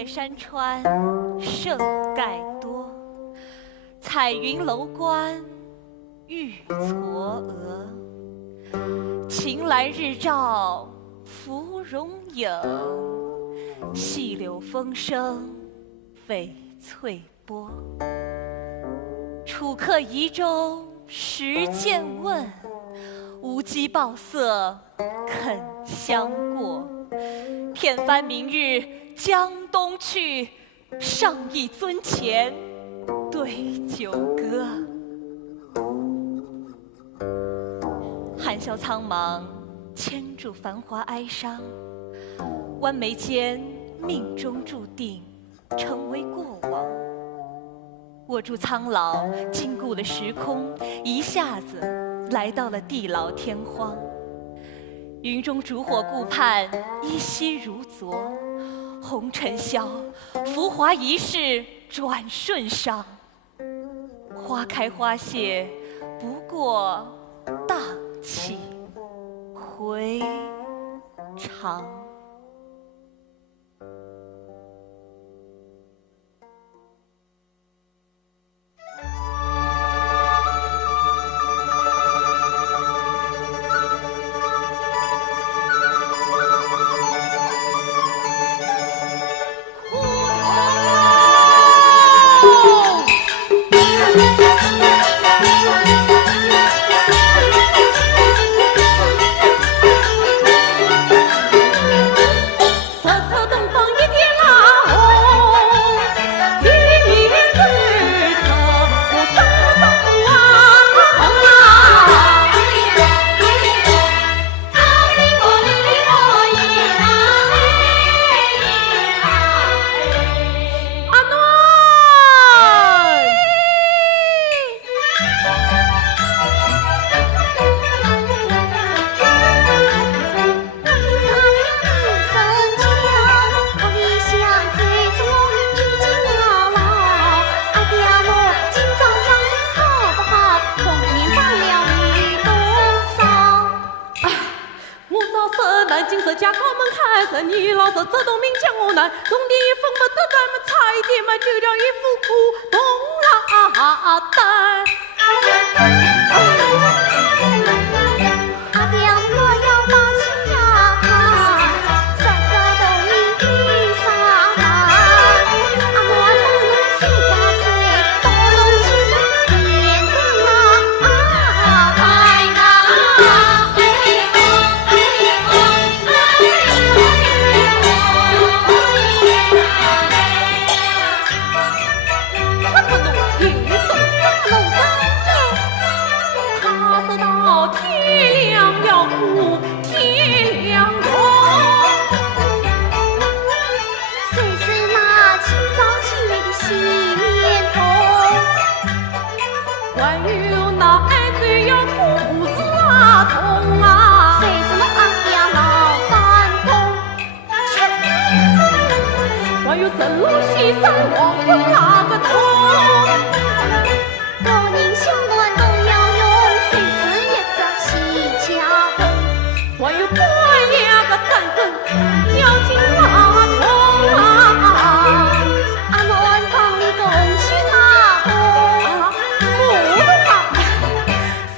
岳山川胜盖多，彩云楼观玉嵯峨。晴来日照芙蓉影，细柳风声翡翠波。楚客移舟十剑问，乌鸡报色肯相过。片帆明日江东去，上一尊前对酒歌。寒宵苍茫，牵住繁华哀伤，弯眉间命中注定成为过往。握住苍老，禁锢了时空，一下子来到了地老天荒。云中烛火顾盼，依稀如昨。红尘消，浮华一世转瞬伤。花开花谢，不过荡气回肠。家高门开生，你老是这东名将我难，东地分不得咱们差一点嘛，就叫一副苦东拉蛋。阿爹，我要把亲呀看，实在都你上岸。阿我等我心花醉，多弄清楚变成神路西山黄昏那个痛，多人相恋都要用，谁是一只西家红？还有半夜个三更要进那痛阿门旁的公鸡那公，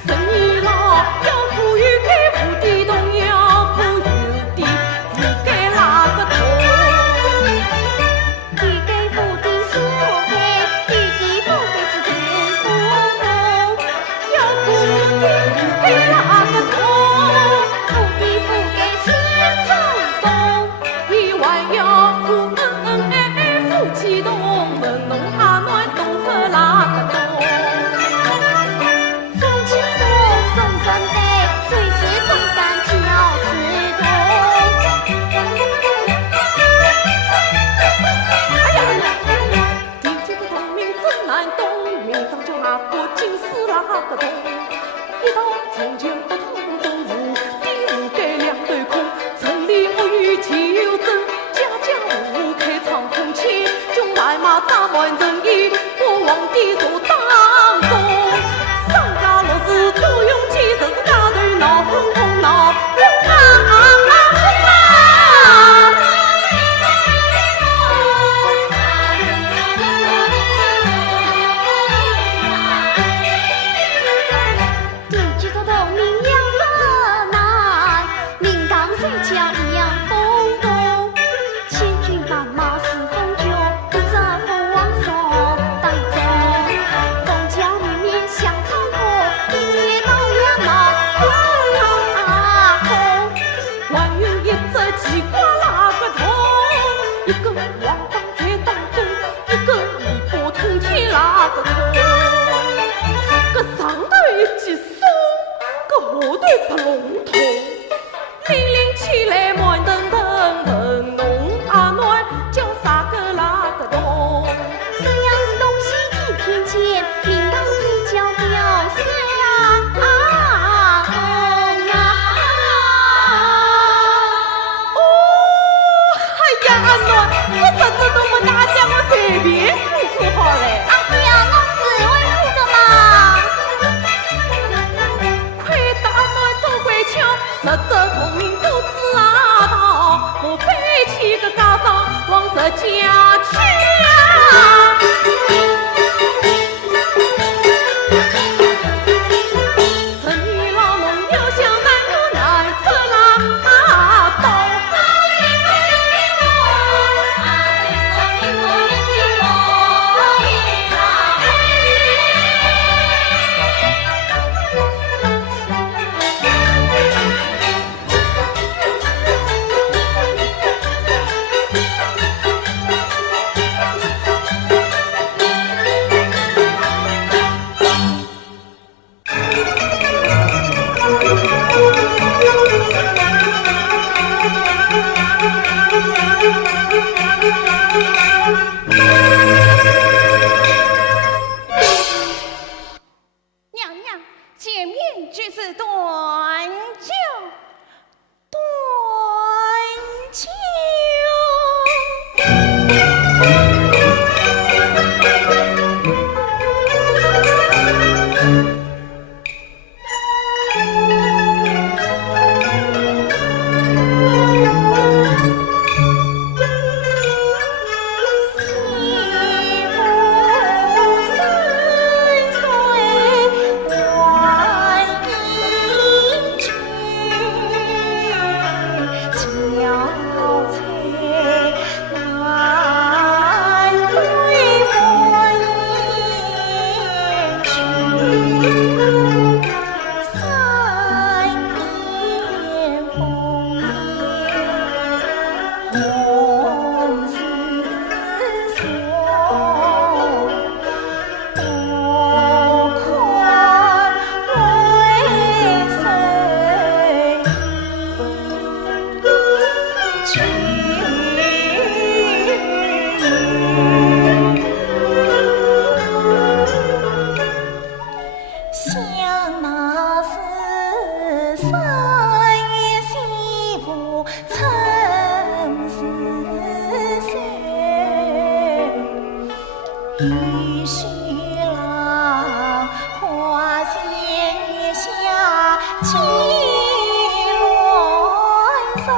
生意老要苦于给苦的东，要苦有的不给那个痛。雨给福的树给，雨的福不笼统，零零起来慢腾腾腾，侬阿暖叫啥个那个动？这样的东西一听见，明当睡觉表示阿暖，我啥子都没打点，我随便哭好嘞。对呀，我是会哭的嘛。快打暖多乖巧，十只聪明都知阿道，我背起个家长往十家去啊。雨雪浪，花前月下，情乱人。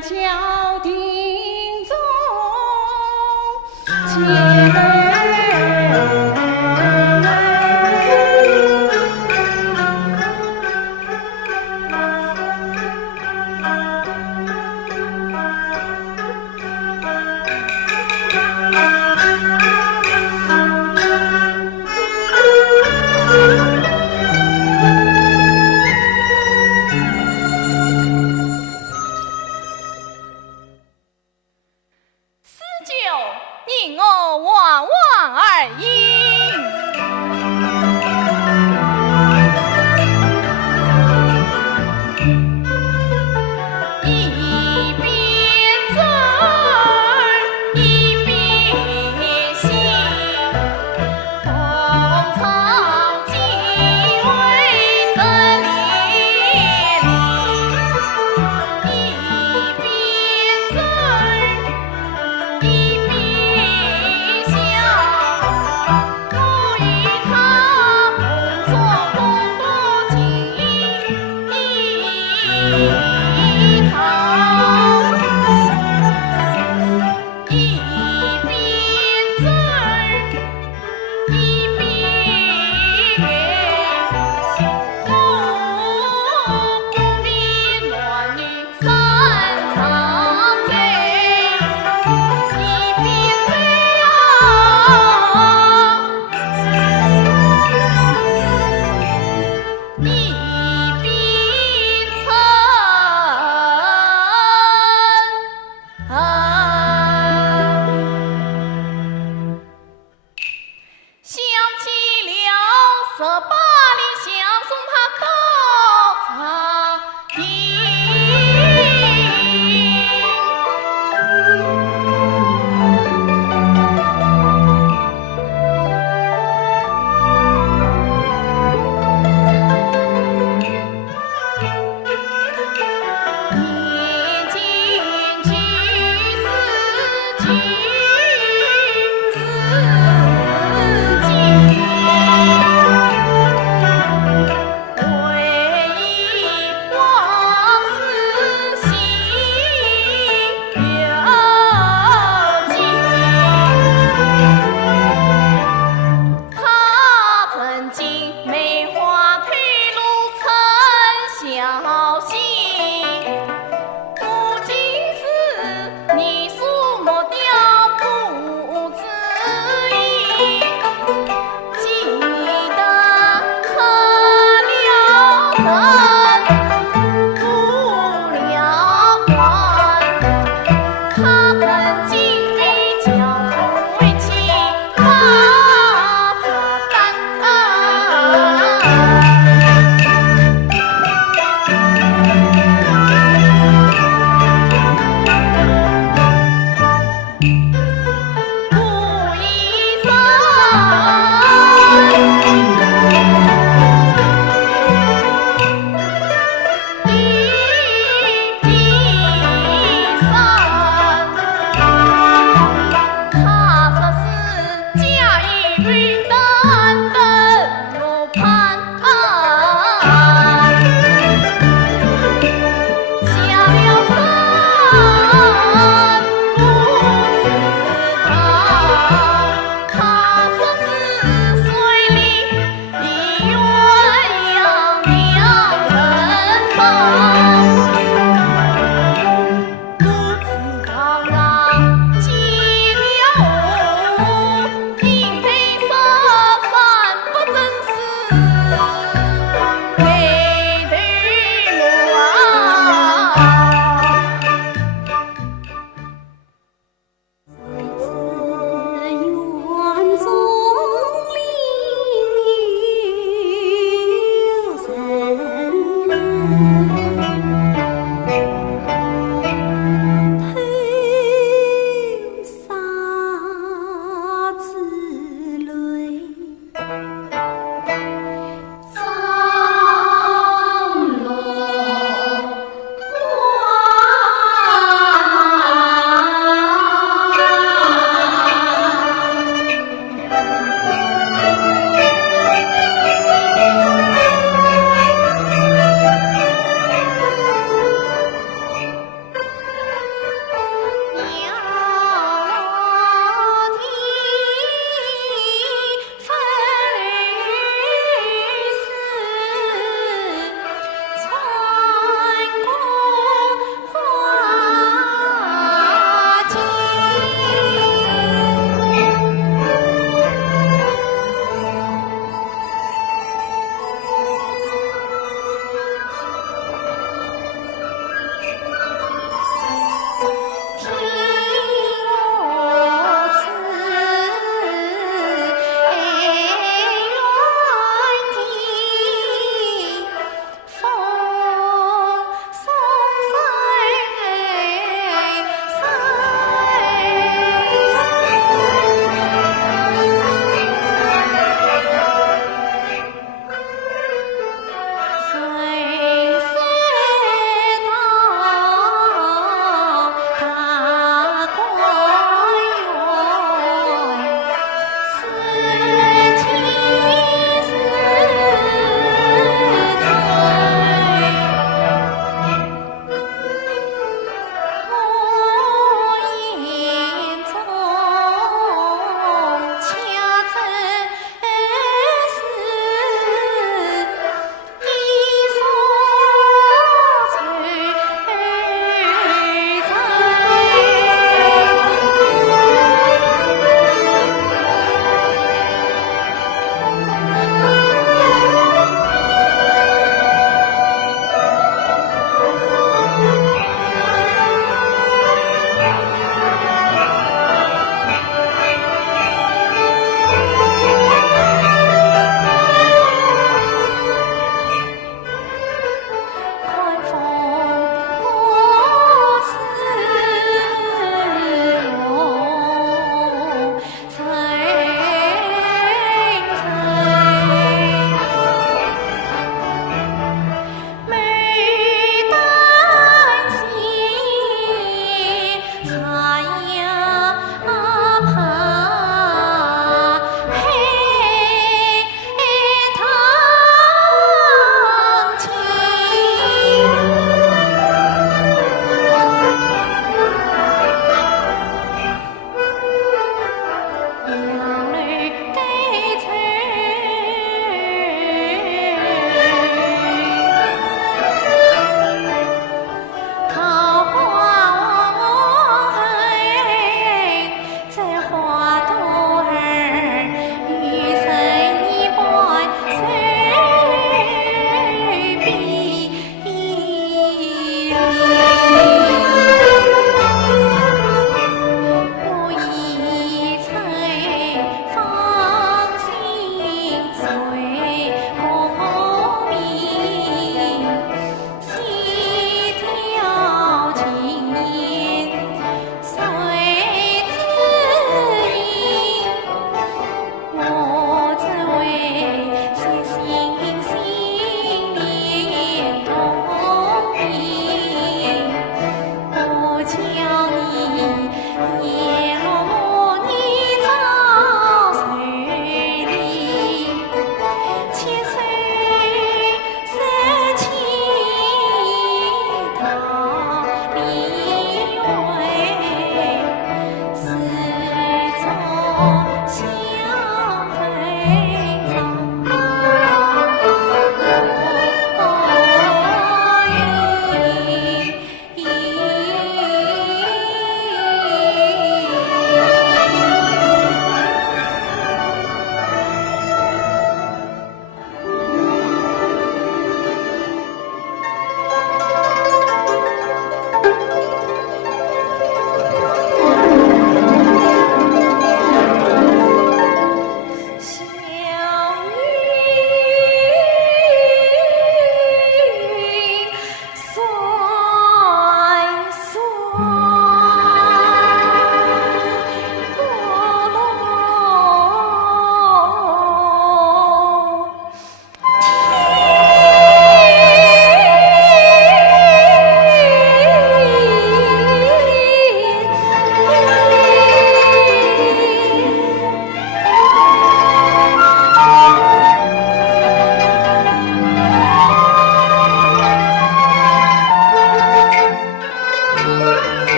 天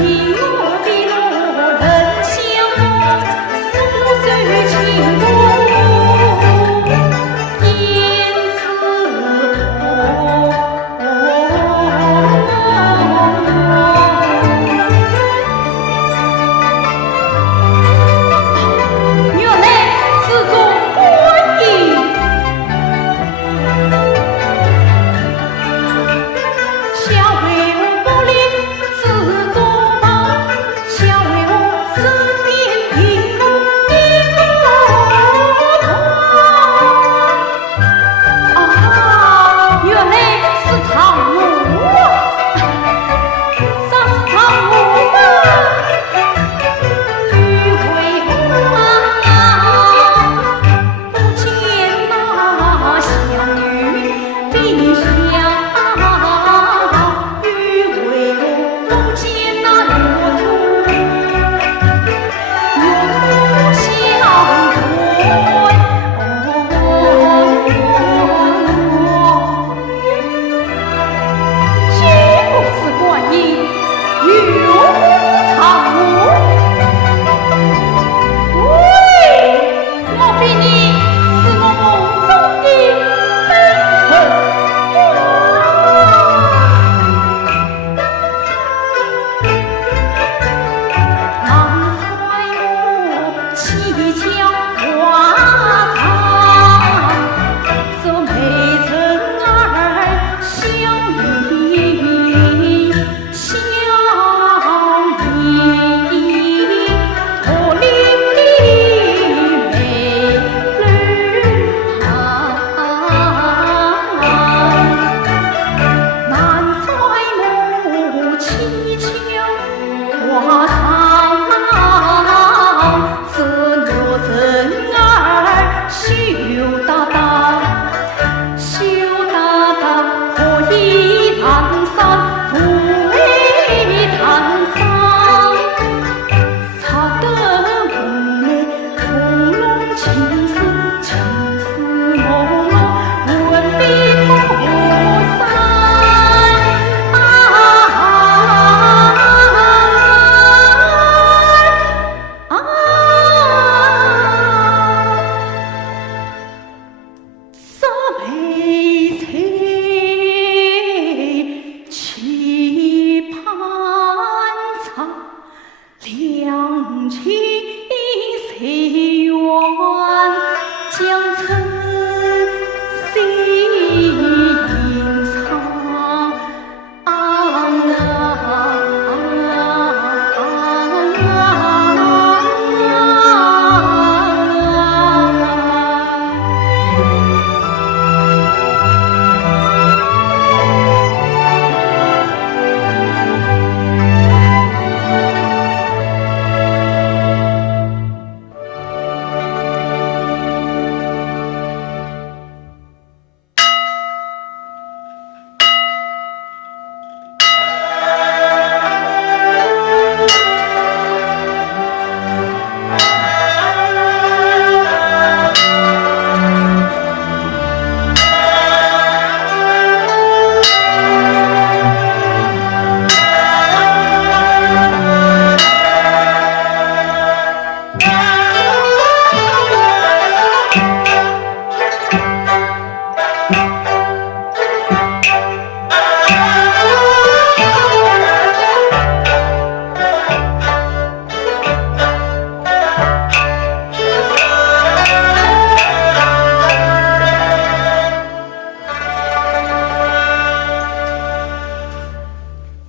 一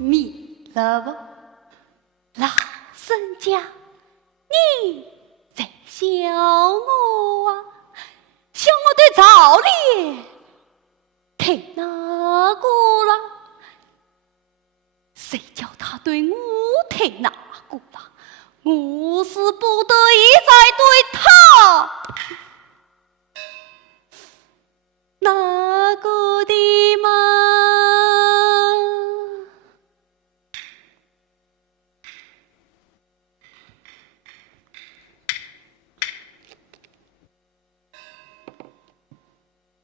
迷了不？老人家，你在笑我啊？笑我对赵烈太那个了？谁叫他对我太那个了？我是不得已才对他那个的吗？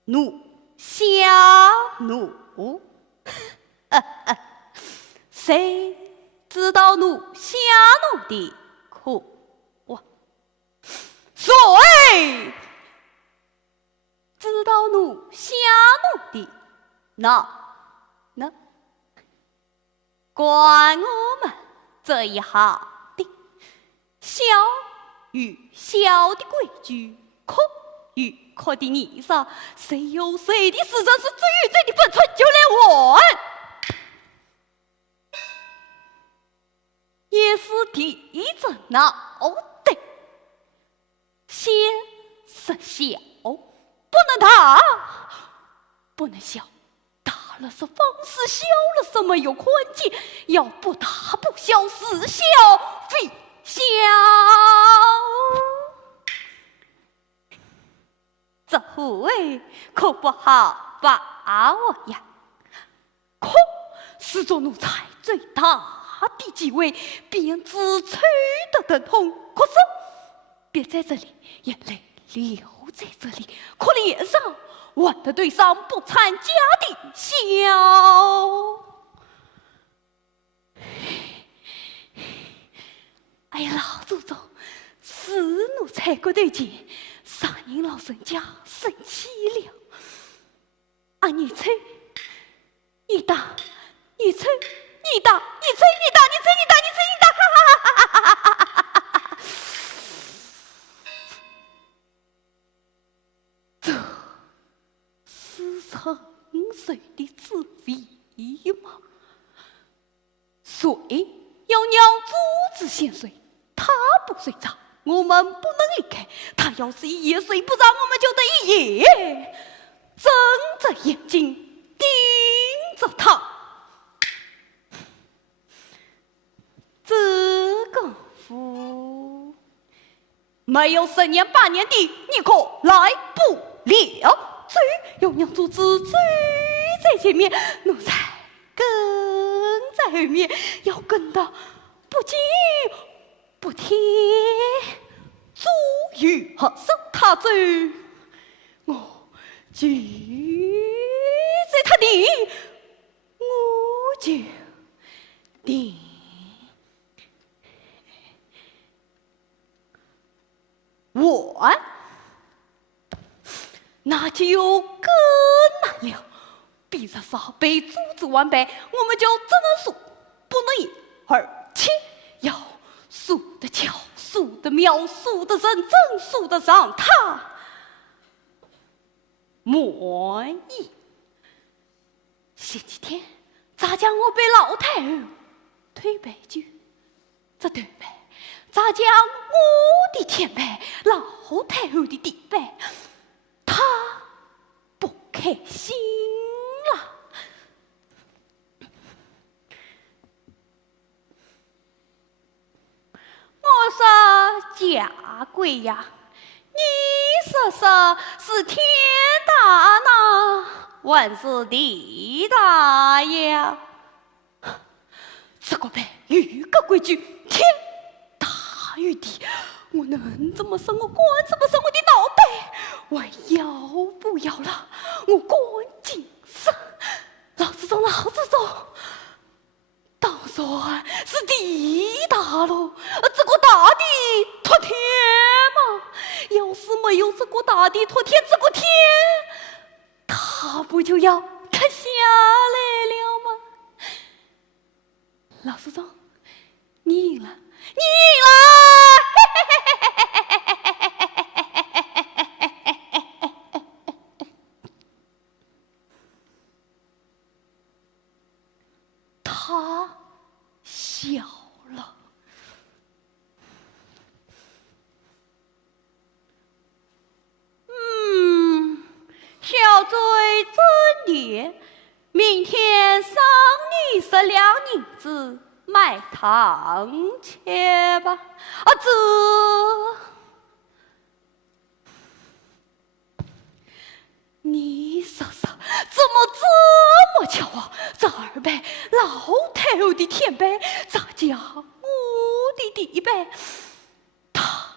怒下怒，谁知道怒下怒的苦啊？谁知道怒下怒的那管我们这一行的小与小的规矩，可与可的义上，谁有谁的时辰是最与最的分寸，就连我也是第一着脑袋，先是小，不能大，不能小，大了是方式，小了是没有宽节，要不大不小，是小非小。这回可不好把我呀！可是做奴才最大的几位，便自吹的等同。可是别在这里，眼泪流在这里，可脸上玩的对上不参加的笑。哎呀，老祖宗，是奴才过对劲。上人老人家生气了，啊！你吹，你打，你吹，你打，你吹，你打，你吹，你打，你吹，你打，哈哈哈哈哈哈哈哈！这是人谁的滋味吗？谁要娘阻止先睡，他不睡着。我们不能离开，他要是一夜睡不着，我们就得一夜睁着眼睛盯着他。这功夫没有10年8年的，你可来不了。追有娘阻止，追在前面，奴才跟在后面，要跟得不紧不贴，足与和生他走，我拒在他地，我就定。完，那就更难了。比着少被阻止完败，我们就只能输，不能赢，而且要输得巧，输得妙，输得认真，输得让他满意。前几天咋讲我被老太后推白句，这对白咋讲我的天白，老太后的地白，他不开心了。我说家规呀，你说说是天大呢，还是地大呀？这个呗，有个规矩，天大于地，我能怎么生？我管怎么生我的脑袋？我要不要了？我赶紧生！老子走，老子走！当然是地大喽，这个大地托天嘛。要是没有这个大地托天，这个天他不就要塌下来了吗？老师长，你赢了，你赢了！他小了。小嘴真烈，明天赏你10两银子买糖去吧。你说说，怎么这么巧啊？这2杯老头的甜杯，咱家我的地杯，他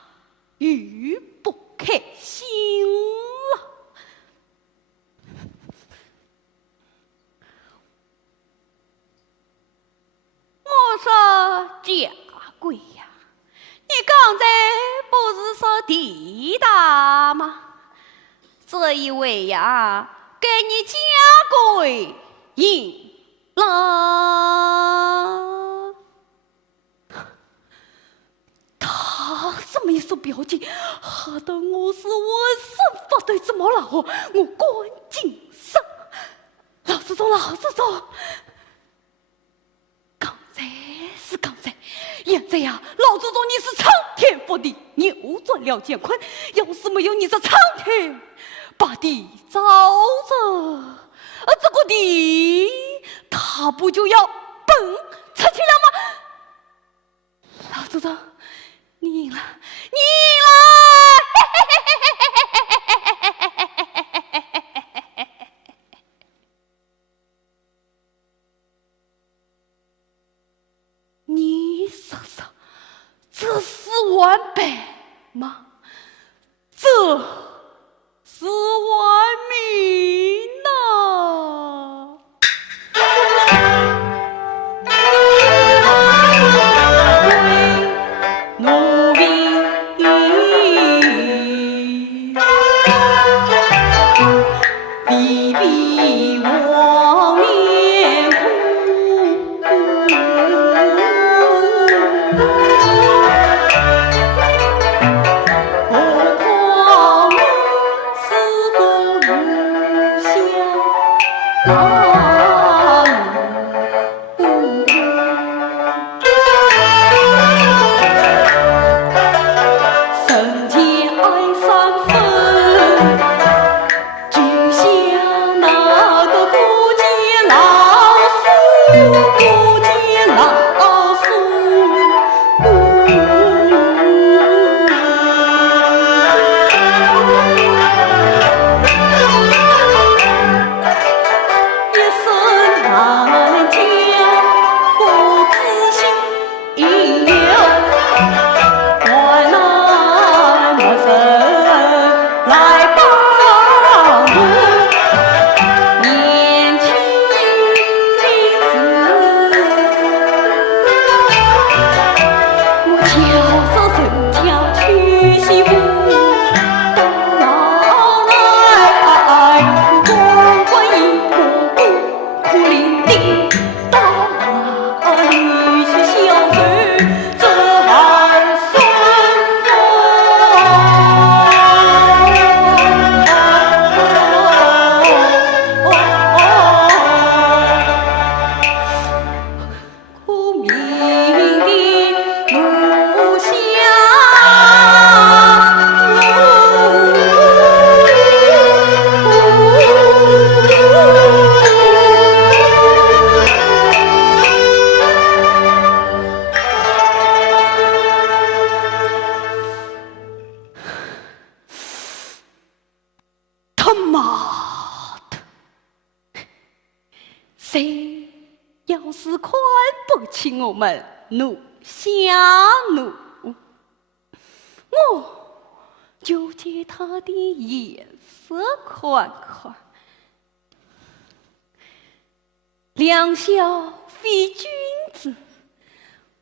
愈不开心了。我说家贵呀，你刚才不是说地大吗？这一位呀，给你家贵赢了。他这么一说表情，吓得我是浑身发抖，怎么了？我赶紧上。老祖宗，刚才，现在呀，老祖宗你是苍天福地，扭转了乾坤。要是没有你这苍天把地造着，这个地他不就要崩出去了吗？老祖宗，你赢了，你赢了！你说说，这是完败吗？这是完命呐！奴婢比比我面谁要是看不起我们奴下奴，我就借他的颜色看看。两小非君子，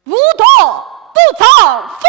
无道不丈夫。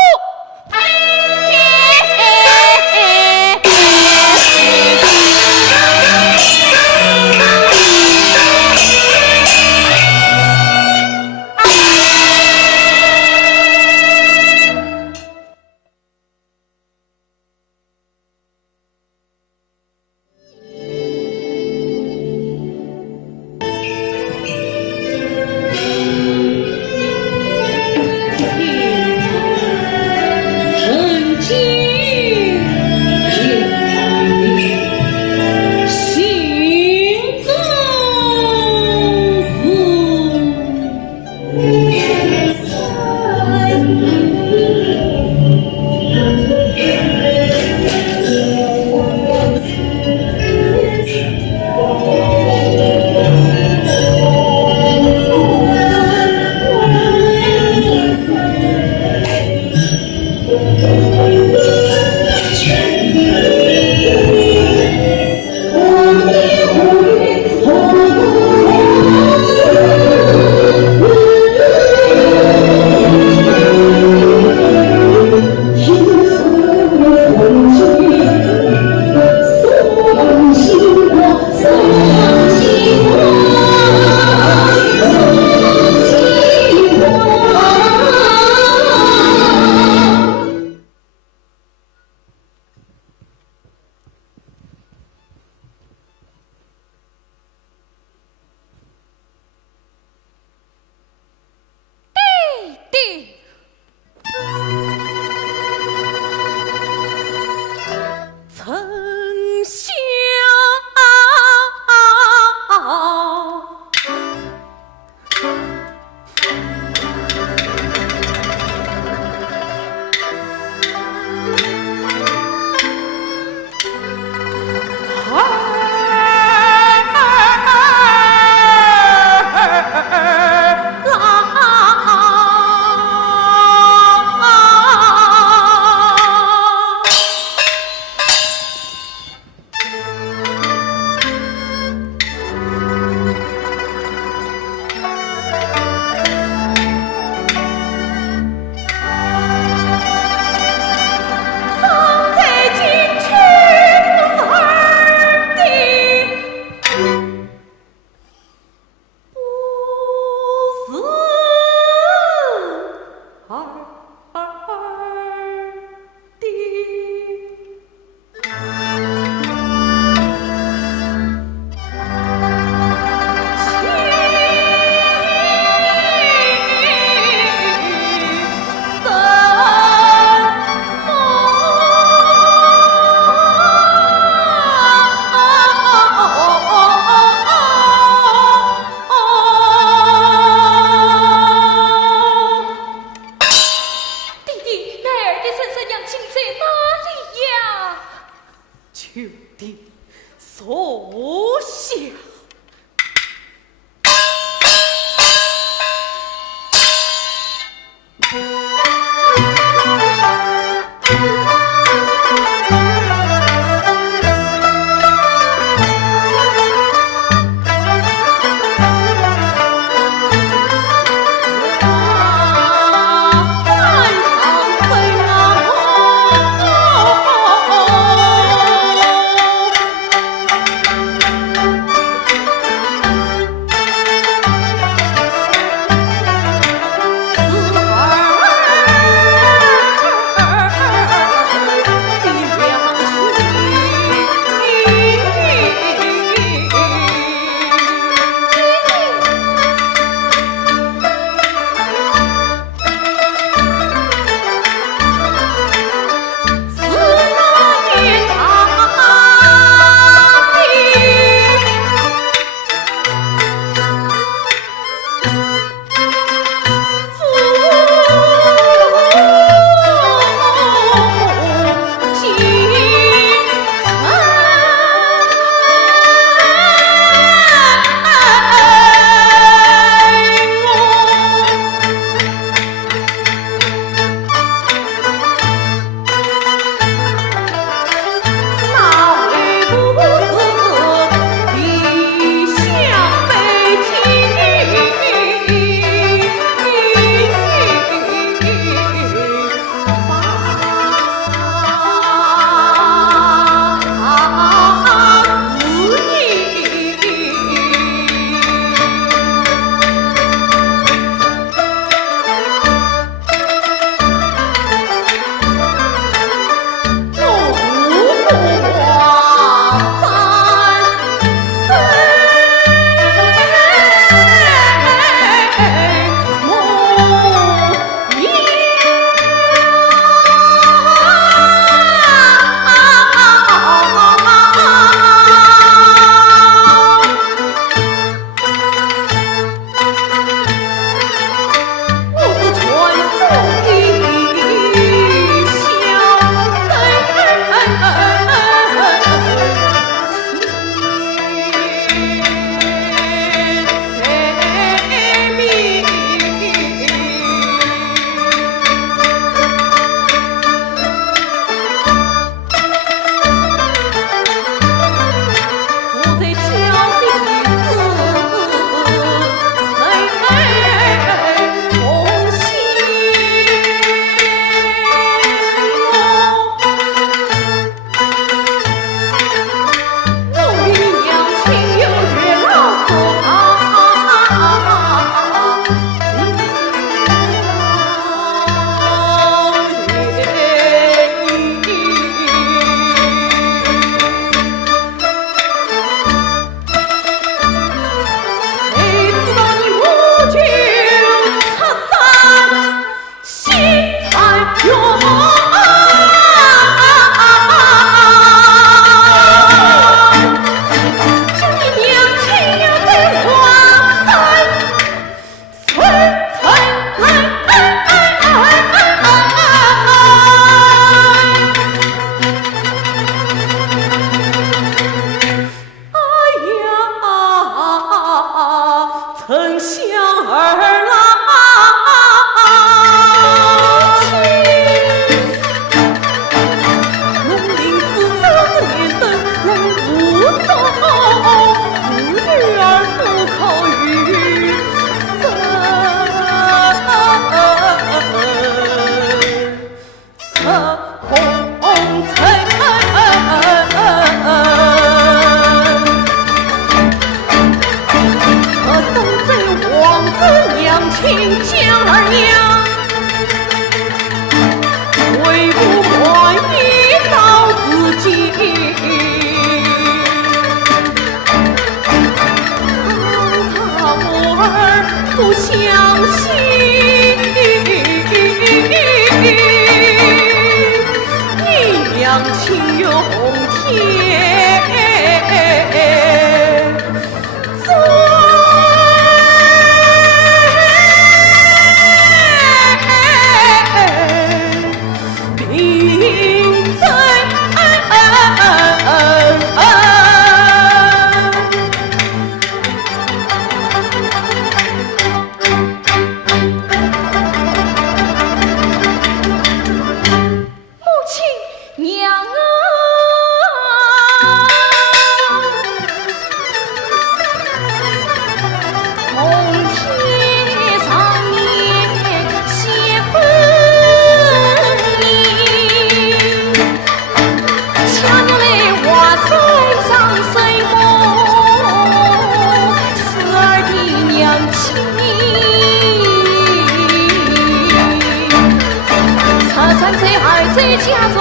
家中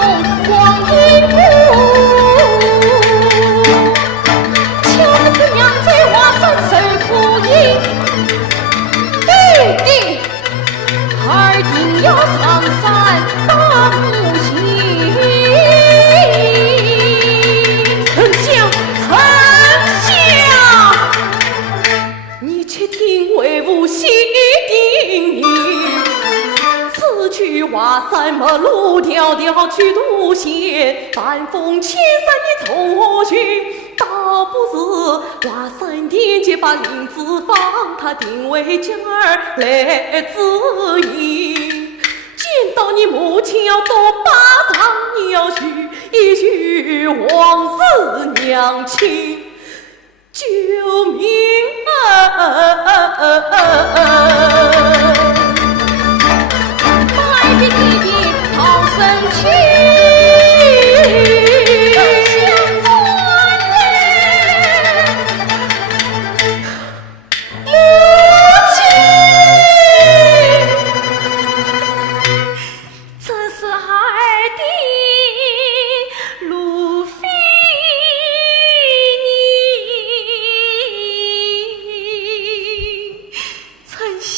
光阴无，瞧不子娘在瓦山受苦役，弟弟儿定要上山把母亲。丞相，丞相，你且听为吾细定议。去瓦山么路迢迢去渡险，半风千山你从何去？倒不是瓦山殿前把林子放，他定为家儿来自意。见到你母亲要多巴掌，你要许一许往事娘亲，救命拜别弟弟逃生去，相关人，母亲，这是儿的路费你，丞相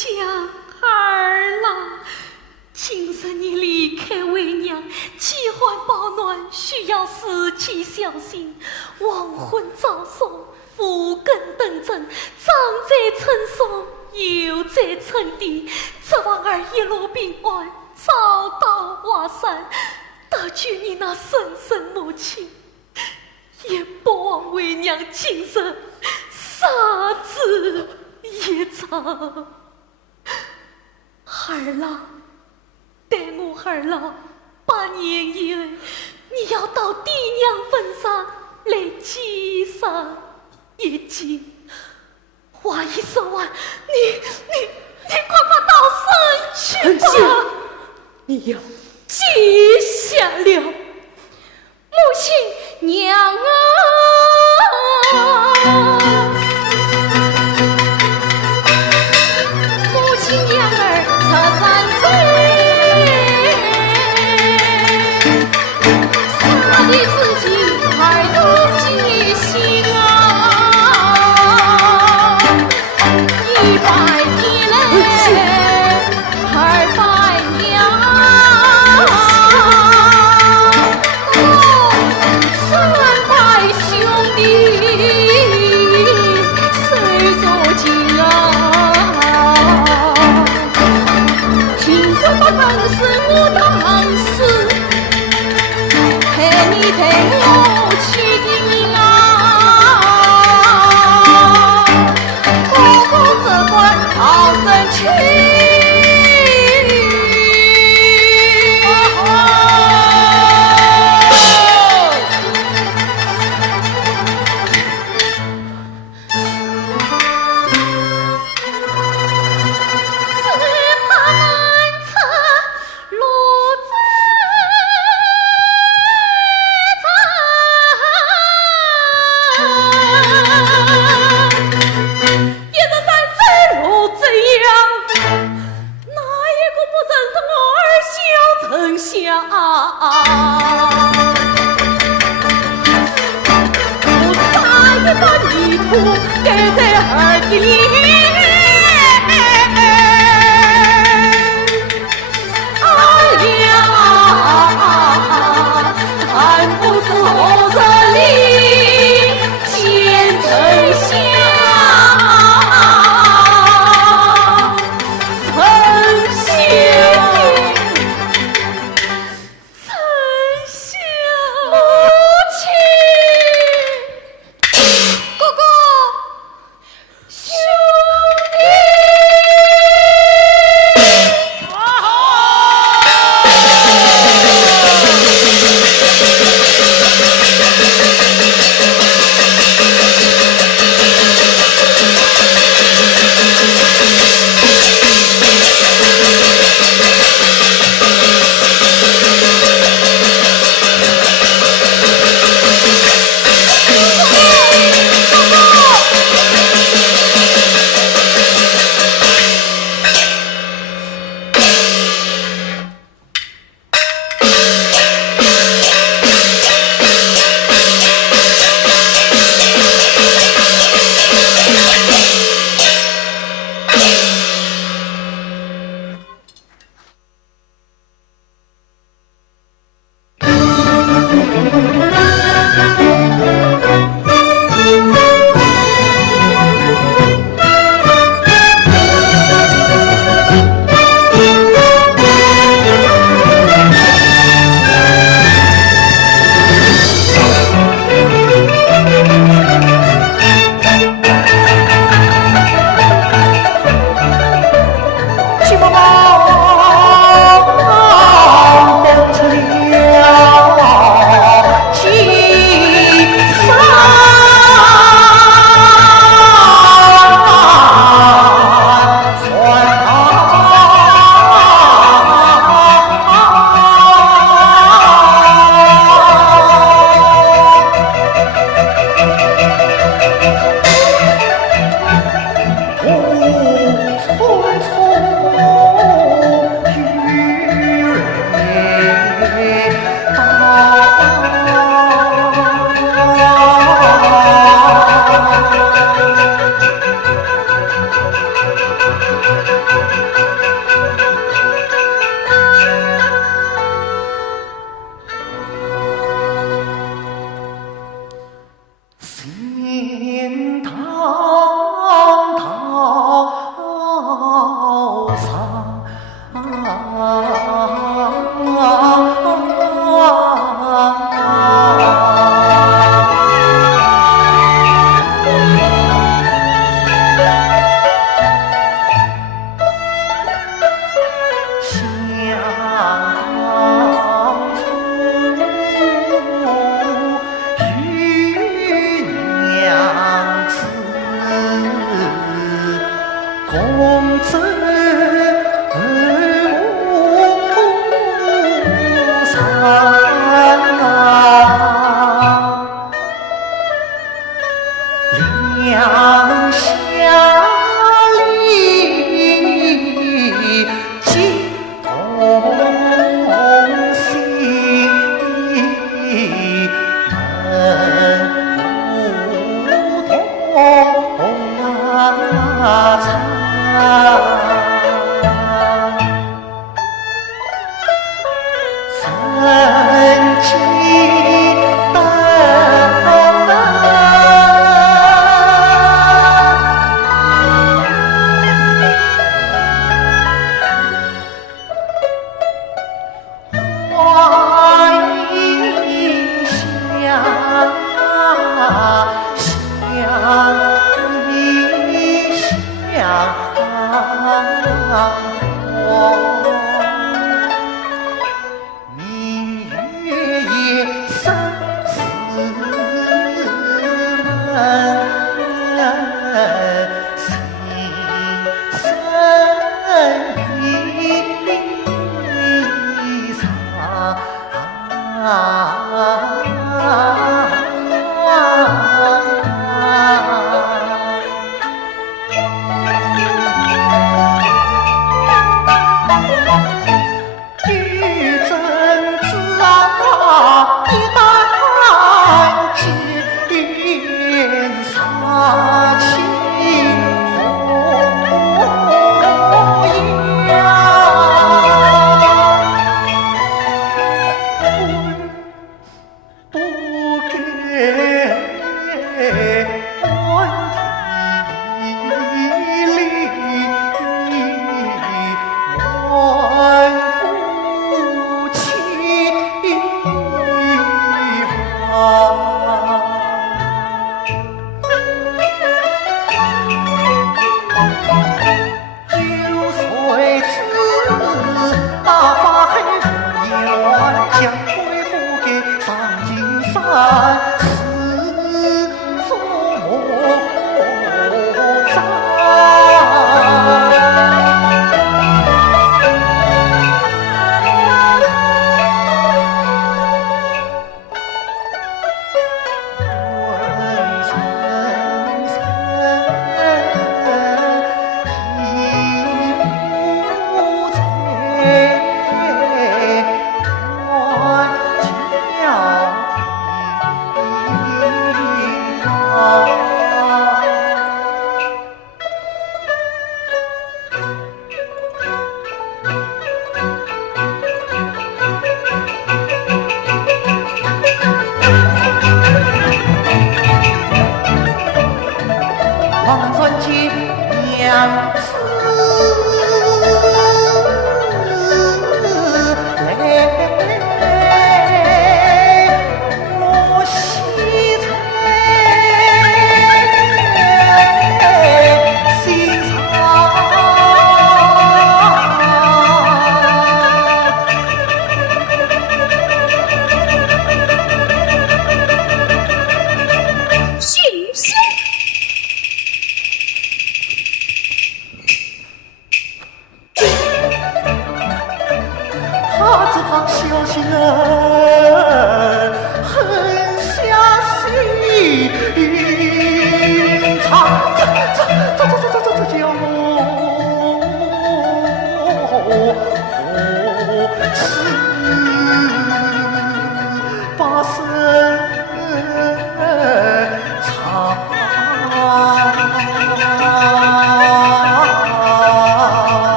儿郎。今日你离开为娘，饥患保暖，需要时期小心。亡魂早送，福根登阵，长在城上，幼在城底。指望儿一路平安，找到瓦山，得救你那生身母亲。也不枉为娘今日杀子一场。儿郎。待我儿郎8年以后，你要到爹娘坟上来祭上一祭。话已说完，你快快到身去吧。你要记下了，母亲娘啊，母亲娘儿擦山醉。你自己还有记性啊！100的嘞，200娘，哦，300兄弟，谁做尽啊？尽管把本事我当是。陪你陪我去的命啊，哥哥这会儿逃生去。看不是何人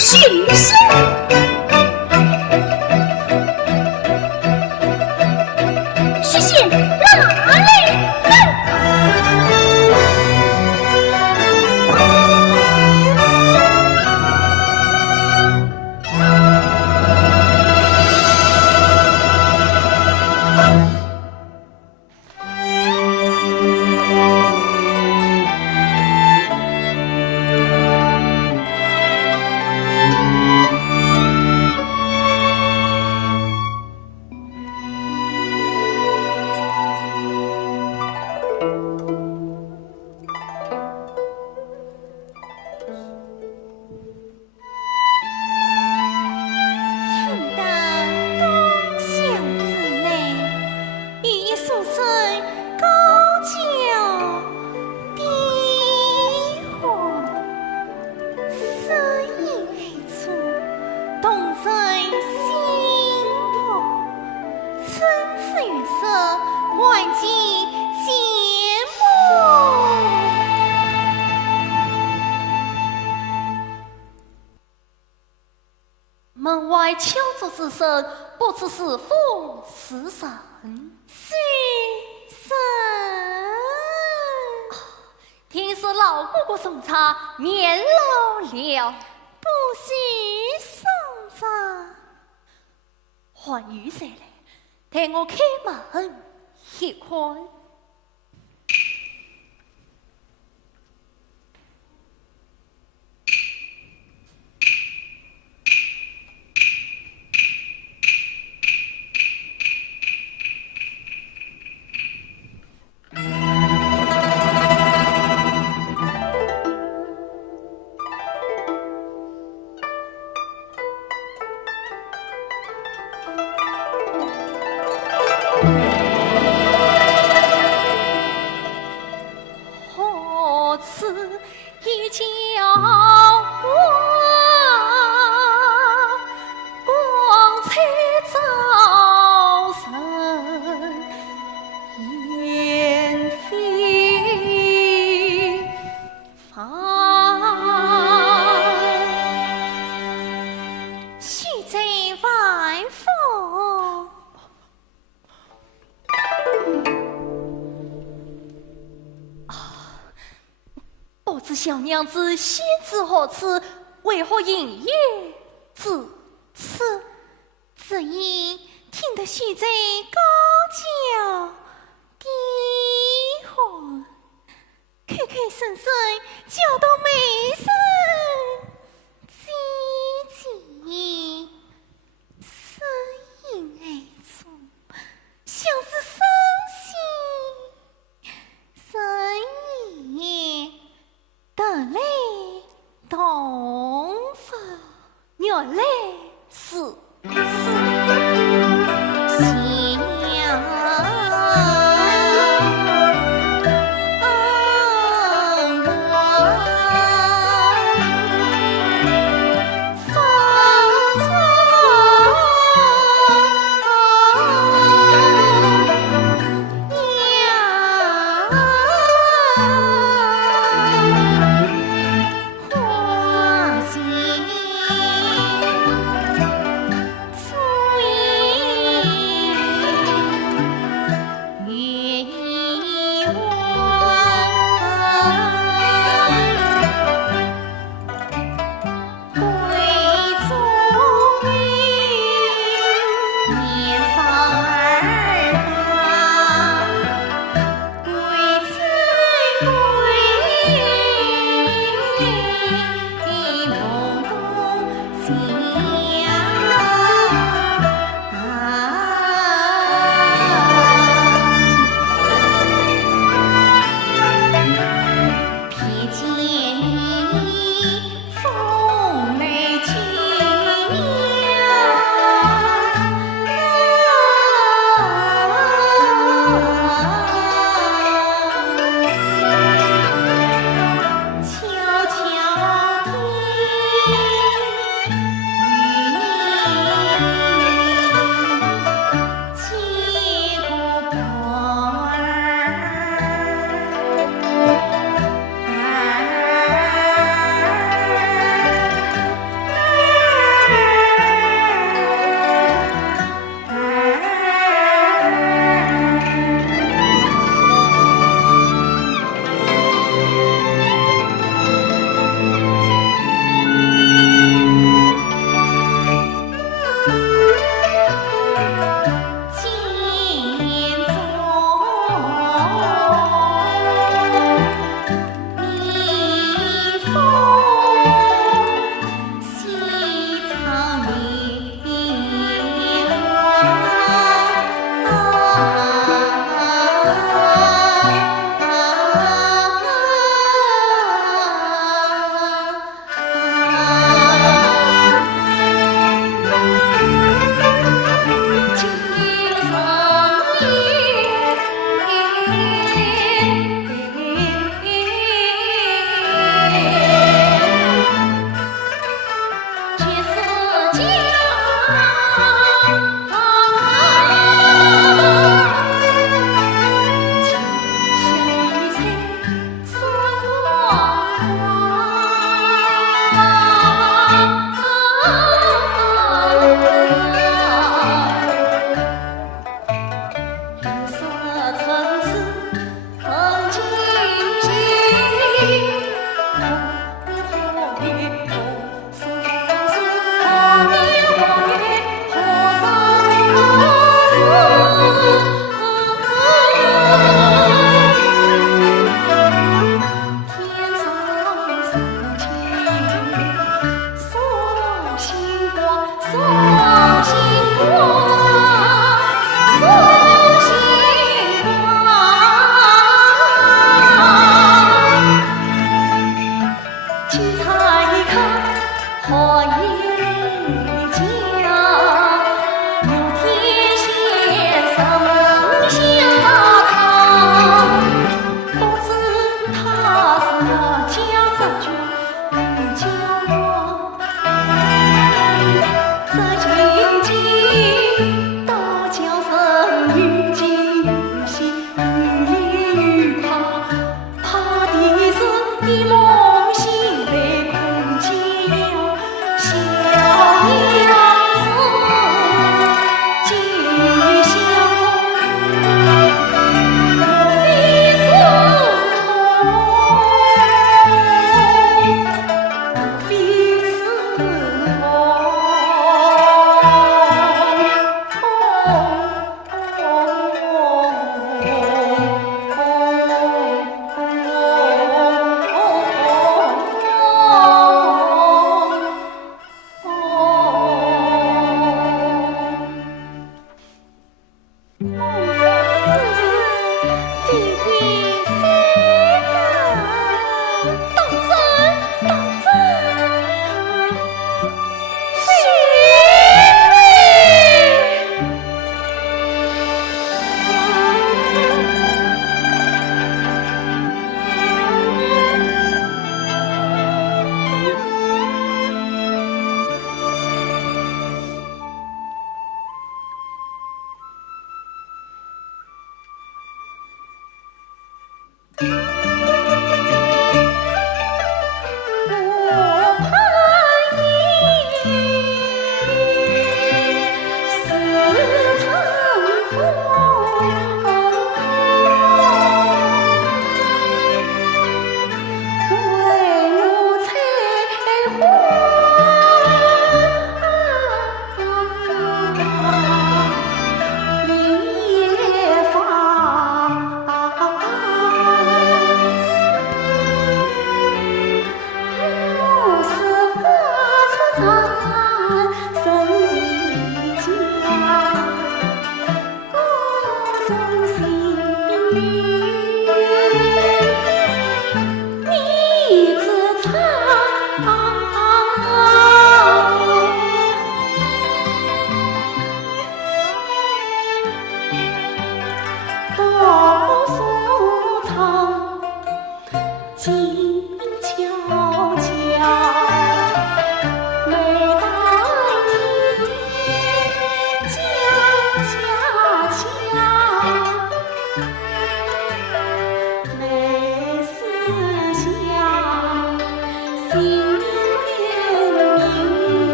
许仙。门外敲竹之声，不知是否是神？是神。听说老姑姑送茶年老了，不许送茶。还雨伞来，待我开门一看。何此一娇娃，光彩早晨燕飞返，须在晚风。不知小娘子仙子何处？为何营业至此？只因听得须在高叫低唤，口口声声叫到眉声寂寂，声音而出，像是伤心，声音得来同房，原来是哦。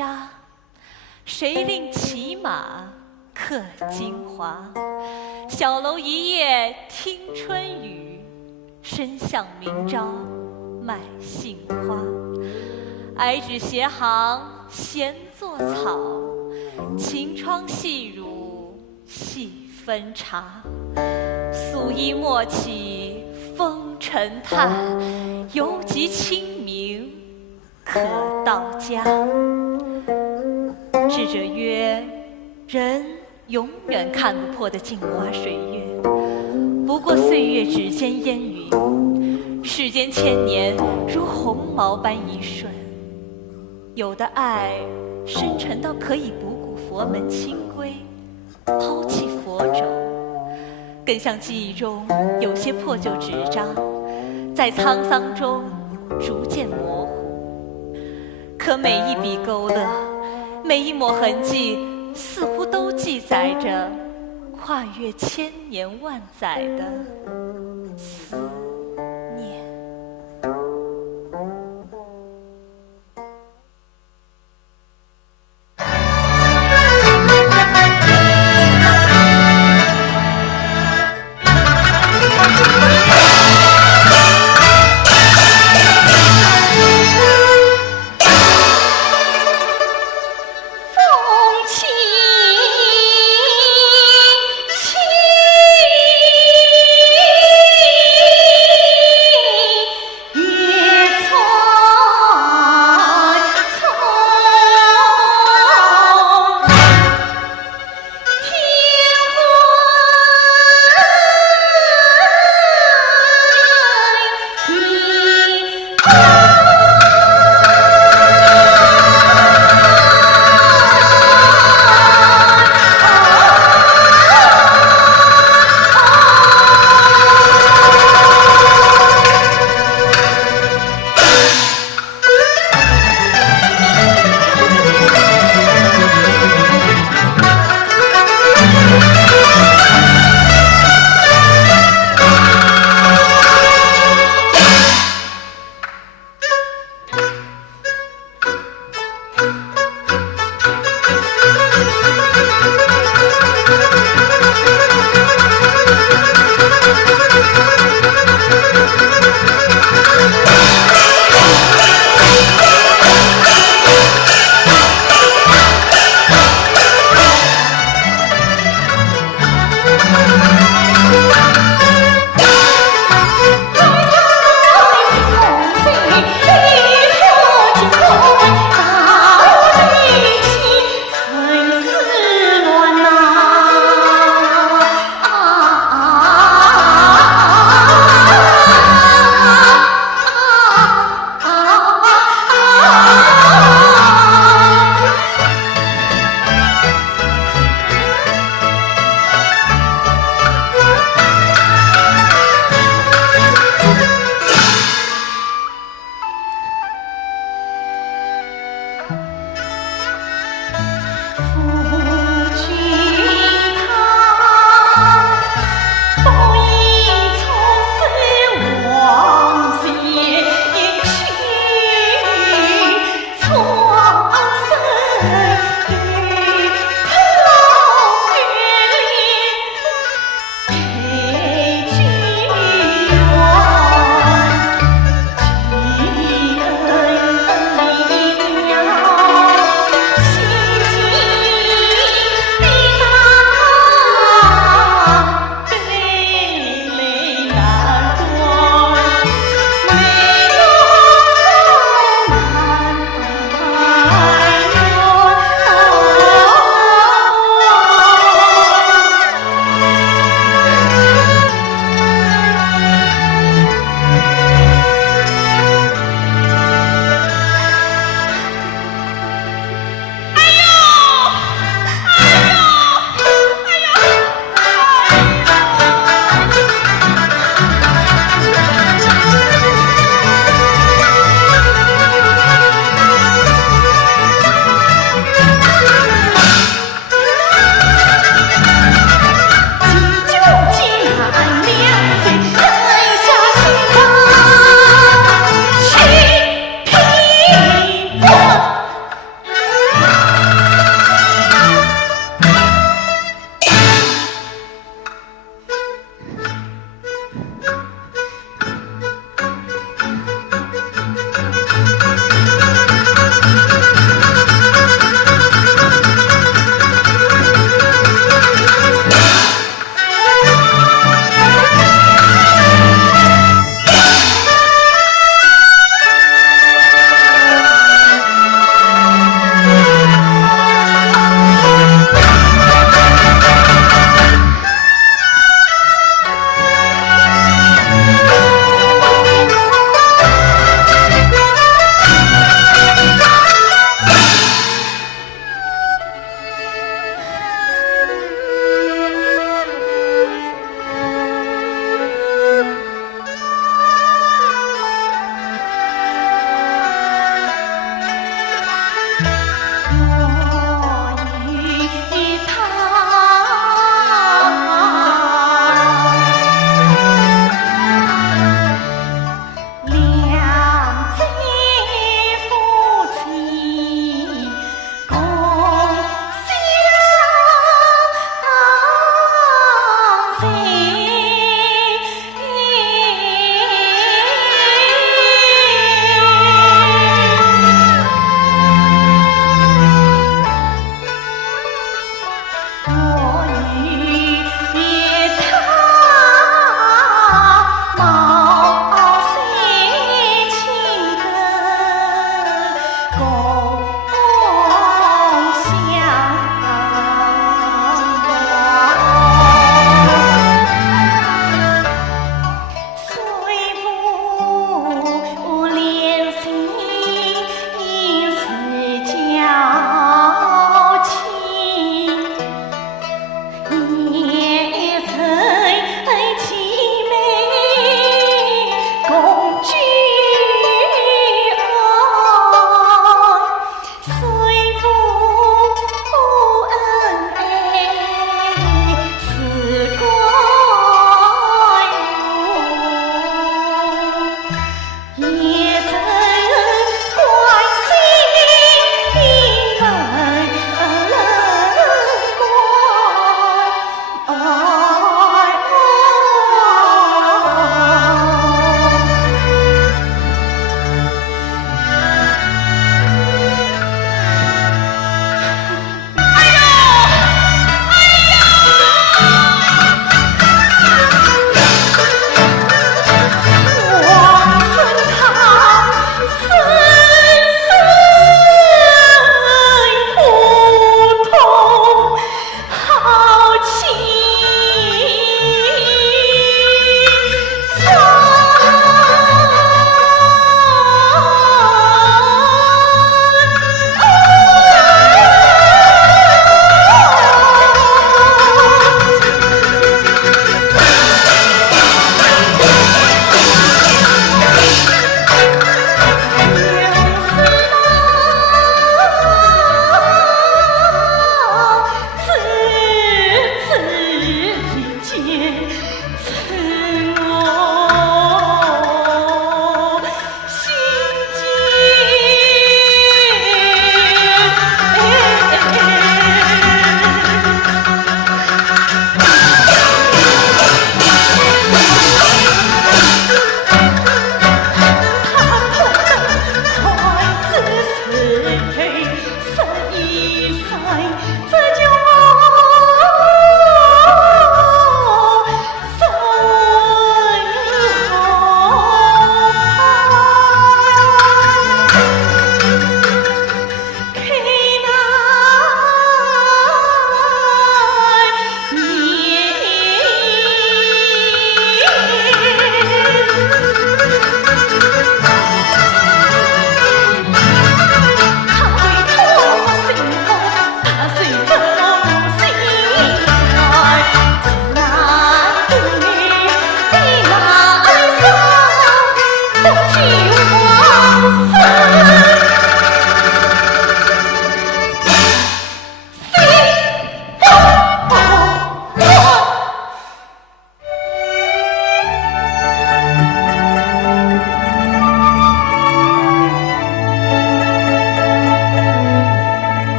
沙，谁令骑马刻金华？小楼一夜听春雨，深巷明朝卖杏花。矮纸斜行闲作草，晴窗细乳细分茶。素衣莫起风尘叹，犹及清明可到家。智者曰：人永远看不破的镜花水月，不过岁月指尖烟云，世间千年如鸿毛般一瞬。有的爱深沉到可以不顾佛门清规，抛弃佛帚，更像记忆中有些破旧纸张，在沧桑中逐渐模糊。可每一笔勾勒，每一抹痕迹，似乎都记载着跨越千年万载的思念。风起，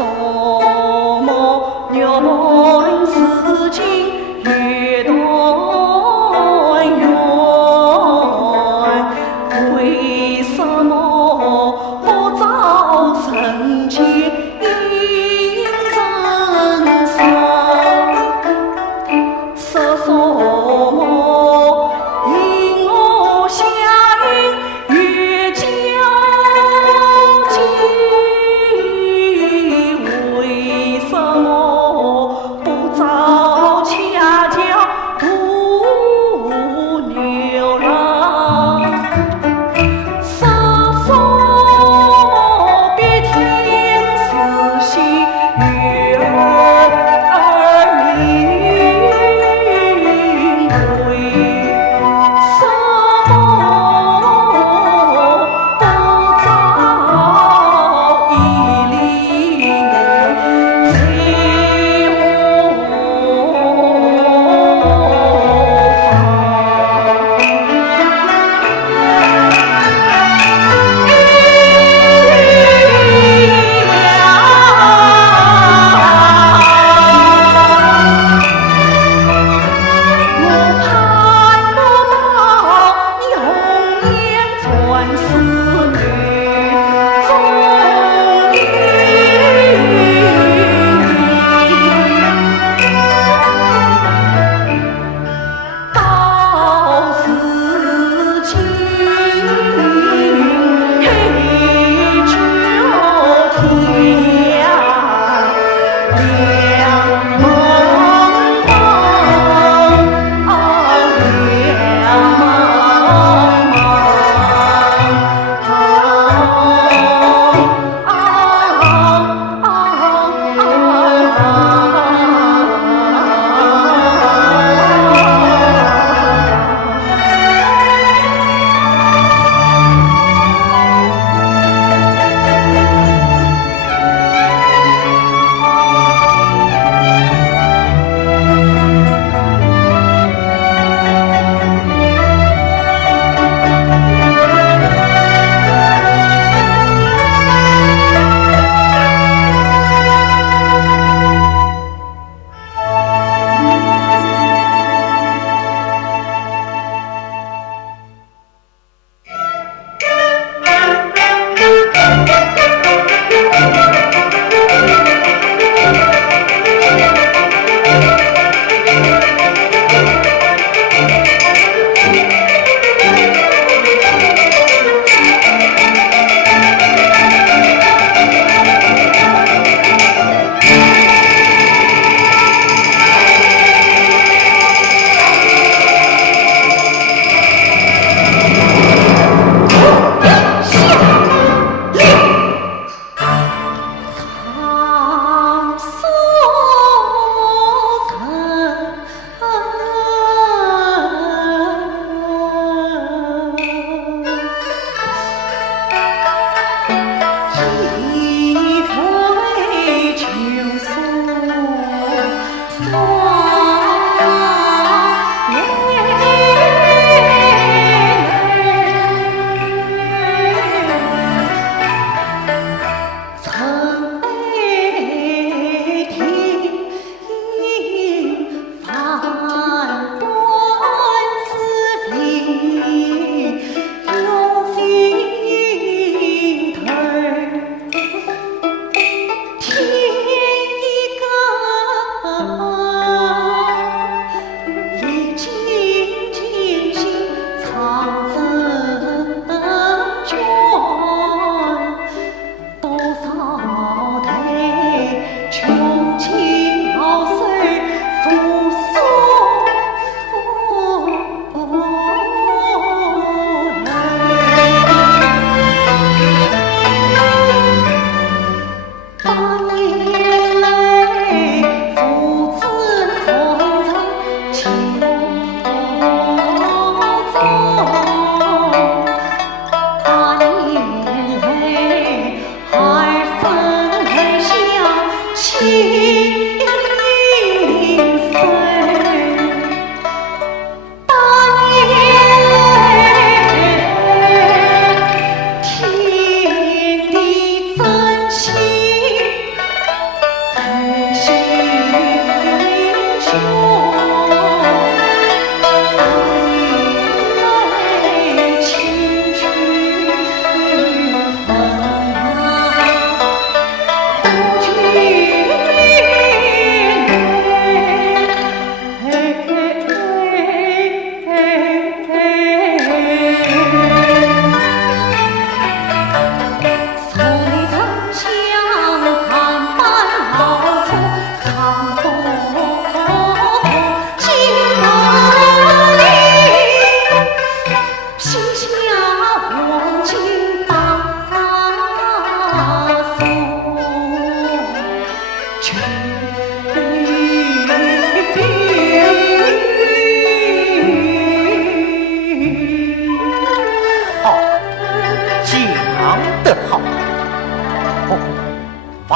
什么缘分事情越断缘？为什么不早曾经应真伤？说什么因我相遇越交集？为什么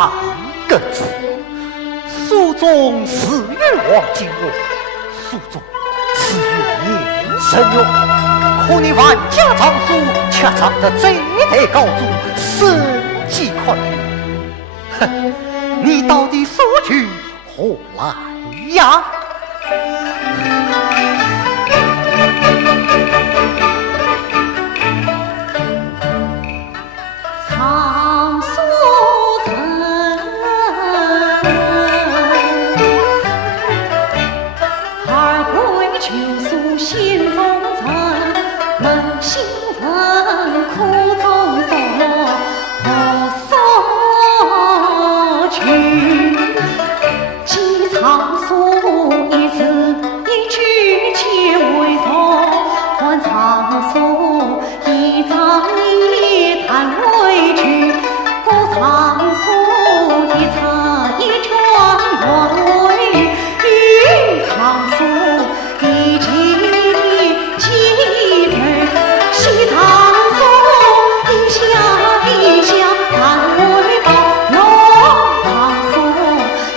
3个字。书中是欲望尽我，书中是欲念生我。可你万家长书却长得这台高筑，生计快乐。哼，你到底说句何来呀？藏书人，二归旧书心中沉，扪心人苦中作，何所去？寄藏书一字一句皆为错，还藏书一张一叹委屈，故藏书一册一串原委，欲藏书一句几字，惜藏书一下一下叹为报，若藏书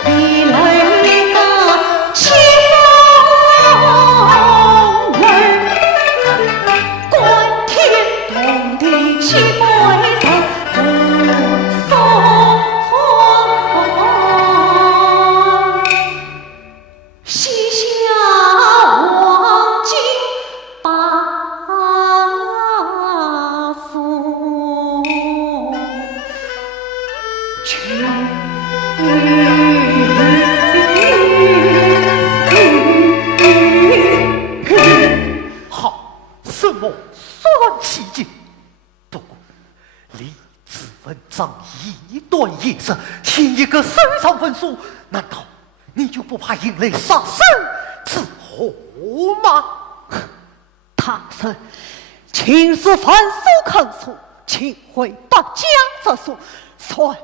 一泪个凄风儿，观天动地起归程，不说西夏王金把书去。好，什么算奇迹？不过李子文章一段夜色，添一个身上分数，难道你就不怕引来杀身之祸吗？唐僧，请是反手看书，请回八江之书，算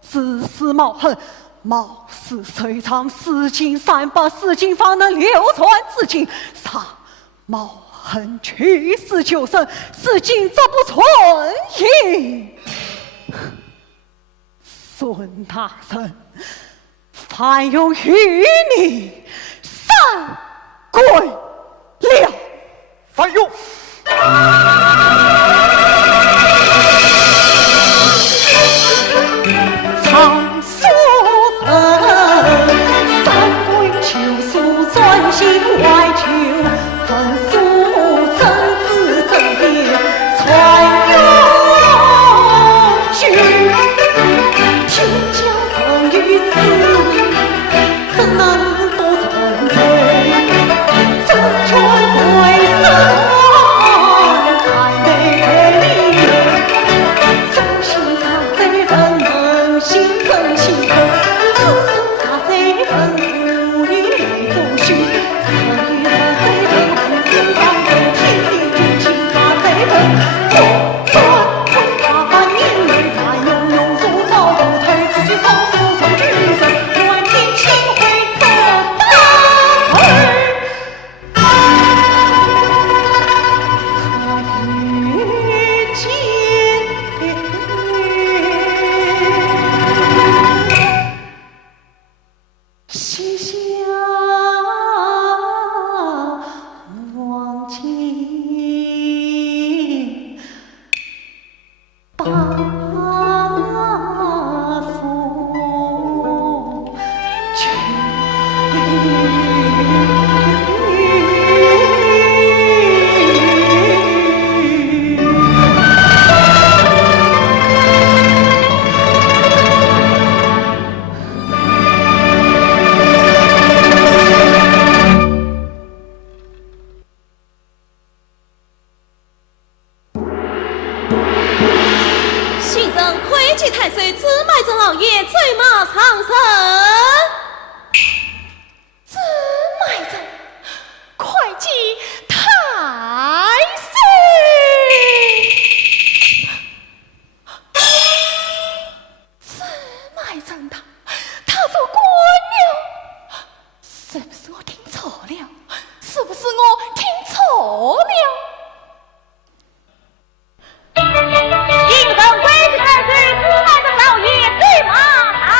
自私冒恨。貌似隋唐四经300四经方能流传至今，杀冒恨去世救生，四经则不存矣。孙大圣，凡有与你三跪了。范勇，藏书人，三归求书，专心外求，分书真字真言传永久。天将生于斯，怎能不成罪？真权贵是还没这里，忠心藏这份扪心真心口，此生查这份无语泪中虚，死于这份满心藏这天地君情查这份破转回他把年泪翻涌涌出草不退，自己草书从举身，愿听清回这大儿。西夏王金把书去。新增会稽太岁资脉曾老爷醉马长生。资脉曾会稽太岁，资脉曾他做官了，是不是我听错了？是不是我听错了？应当会稽太岁资脉曾老爷醉马长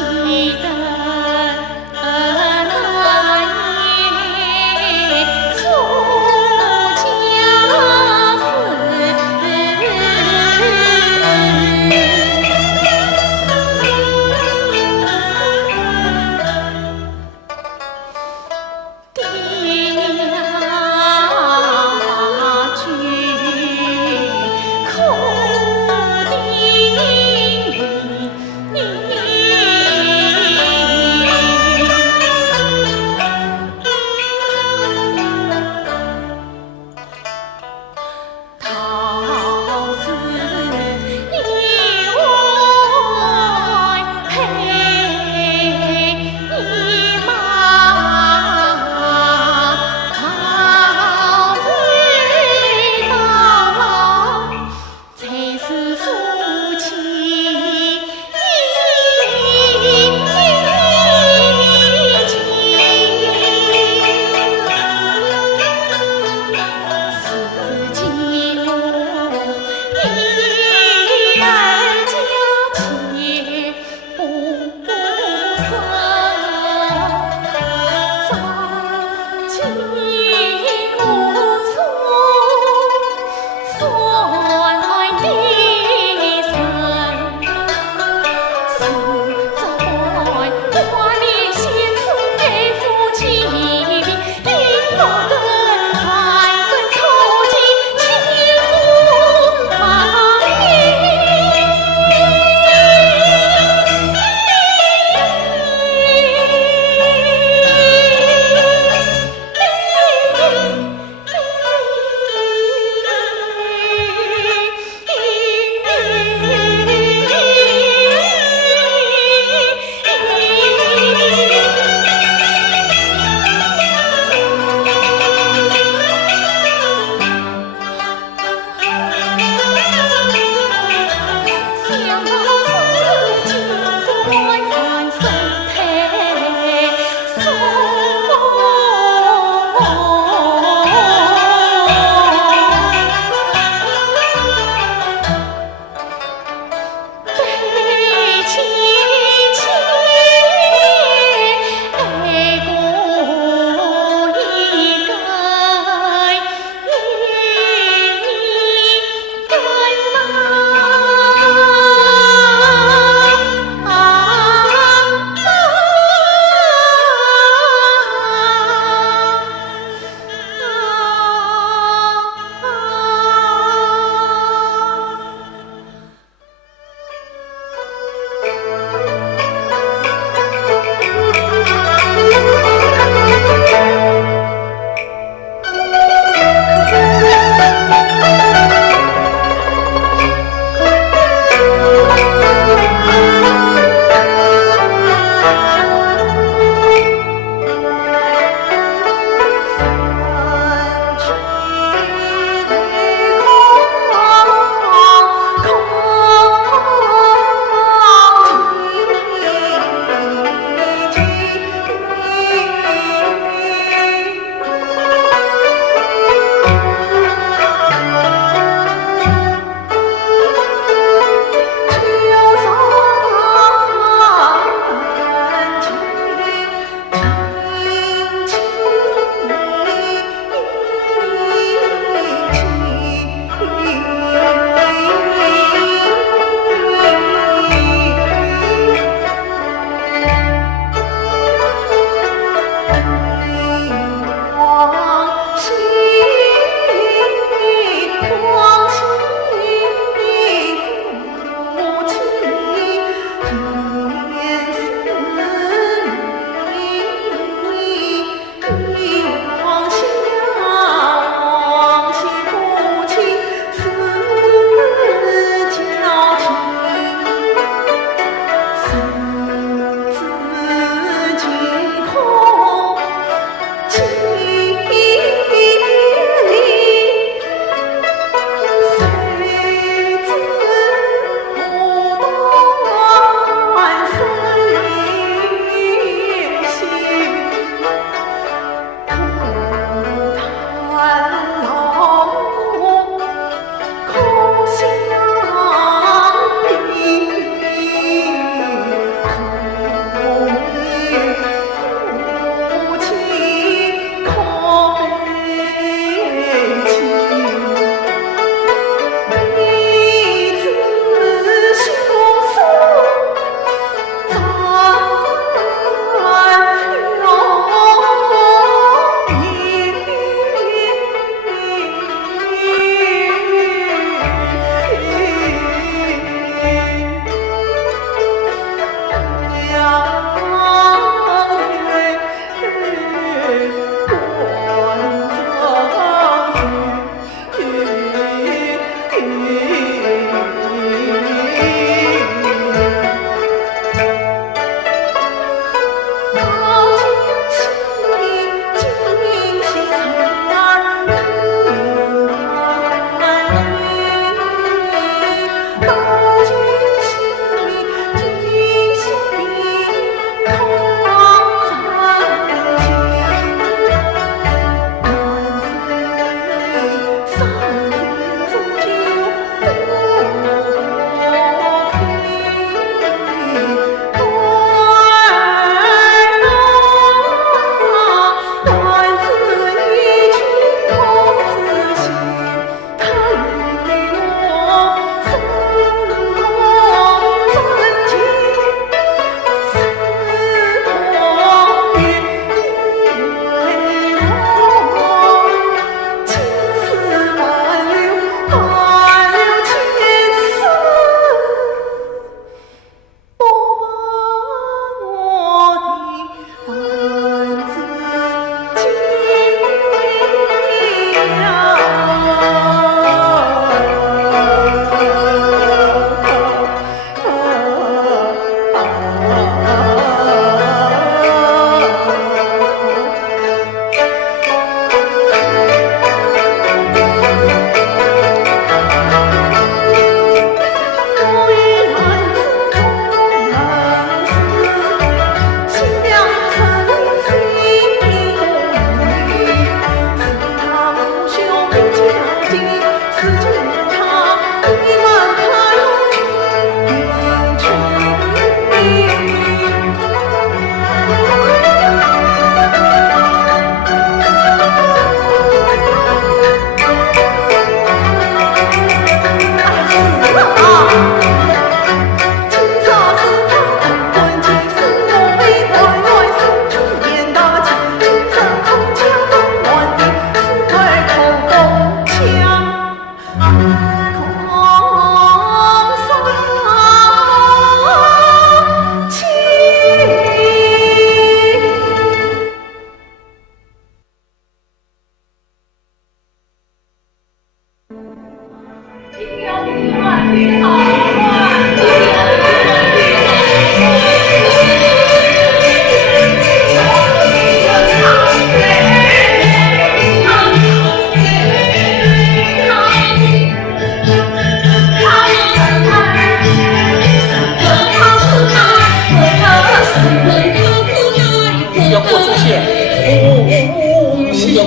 你。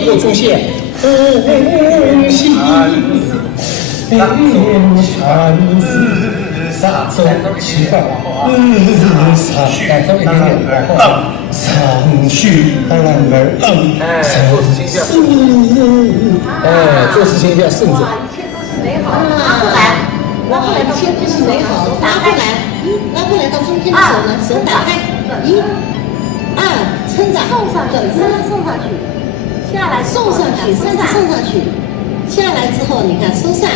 国出现，恭喜山寺上走奇怪往后，改稍微一点点往后，上去当然而做事情做事情要慎重。一切都是美好。拿过来，拿过来，一切都是美好。拿过来，拿过来到中间的时候呢，手打开，撑着，送上去，送上去，下来送上去，身子送上去，下来之后你看收上。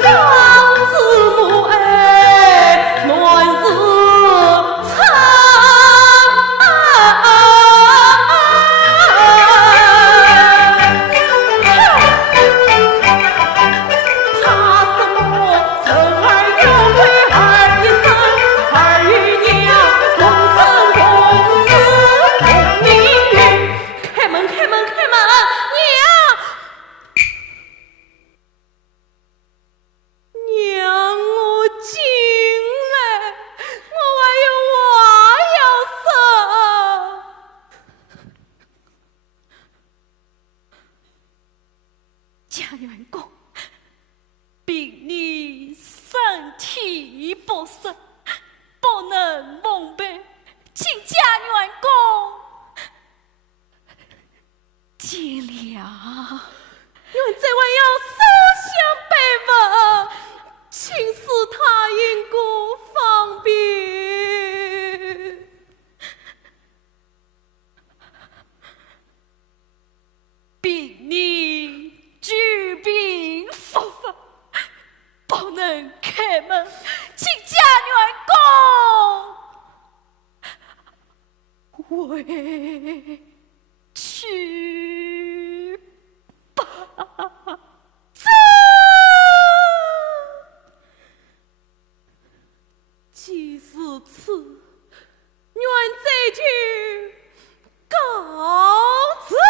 三字母哎，乱世残。神，不能蒙蔽，请家员公见谅。原这位要思想辈分，请使他因故方便。并你举兵伏法，不能开门，请家员公回去吧。既是此，愿这句告辞了。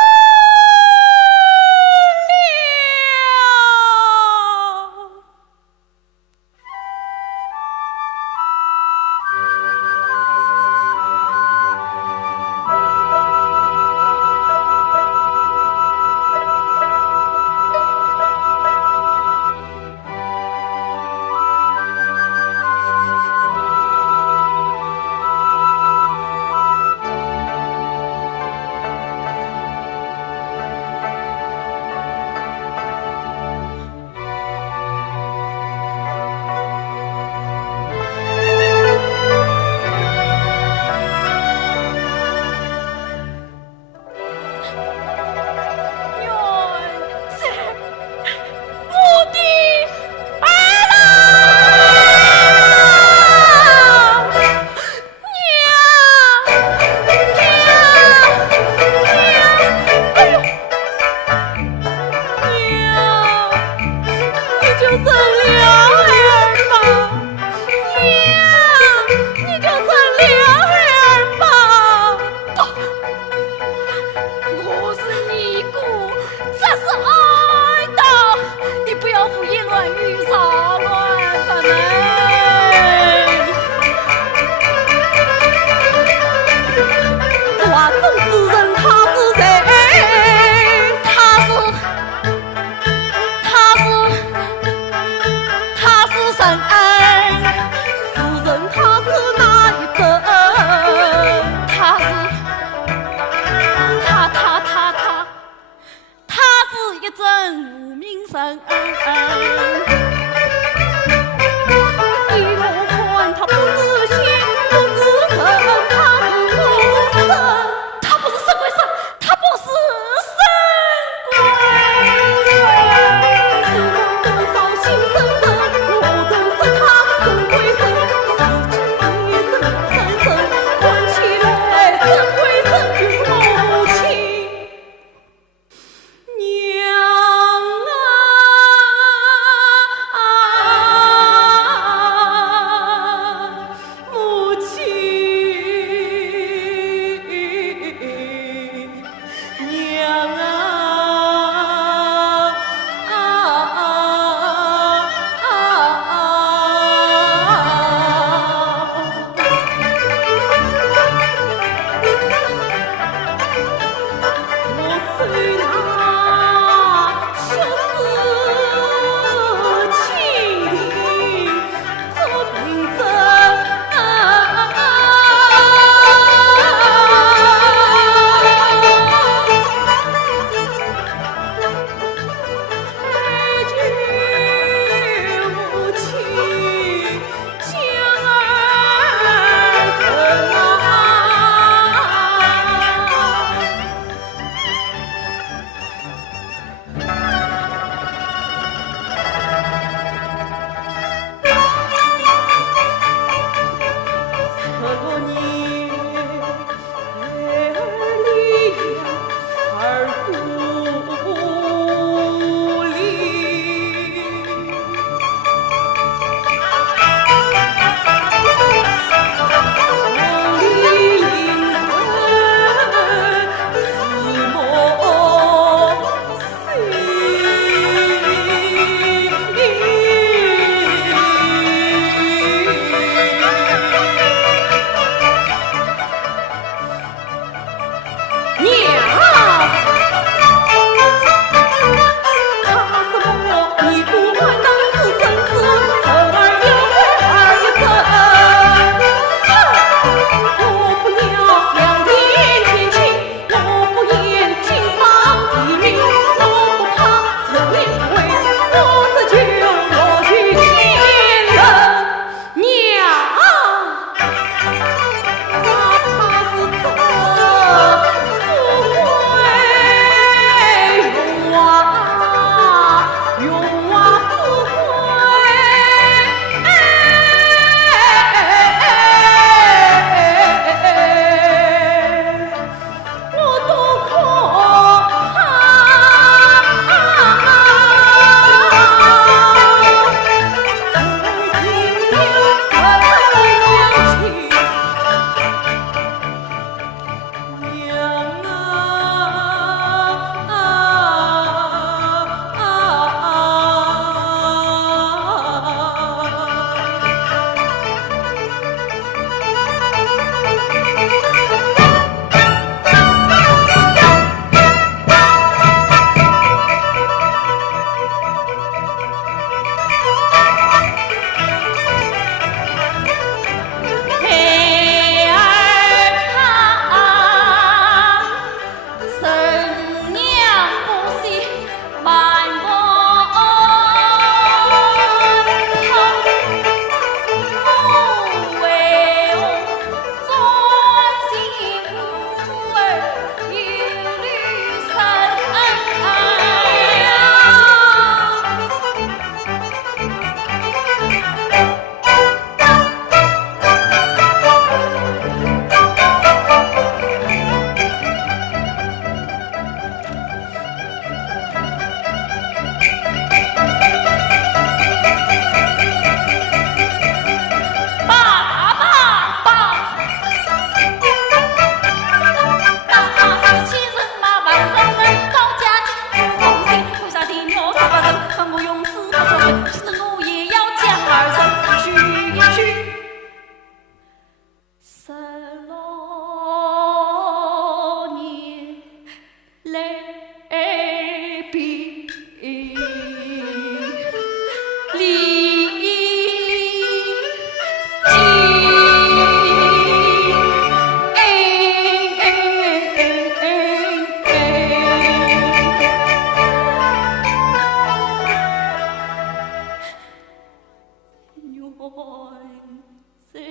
岁，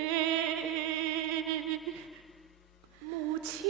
母亲。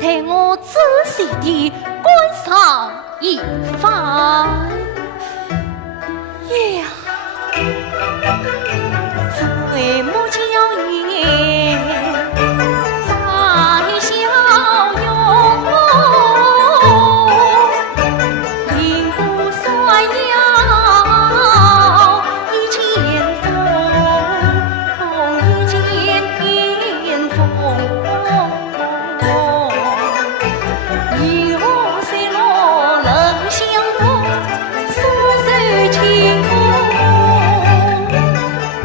待我仔细地观赏一番。呀，这位母娇艳，在笑容，并不算要一件风，一件风。以后虽落冷相逢，素手清风，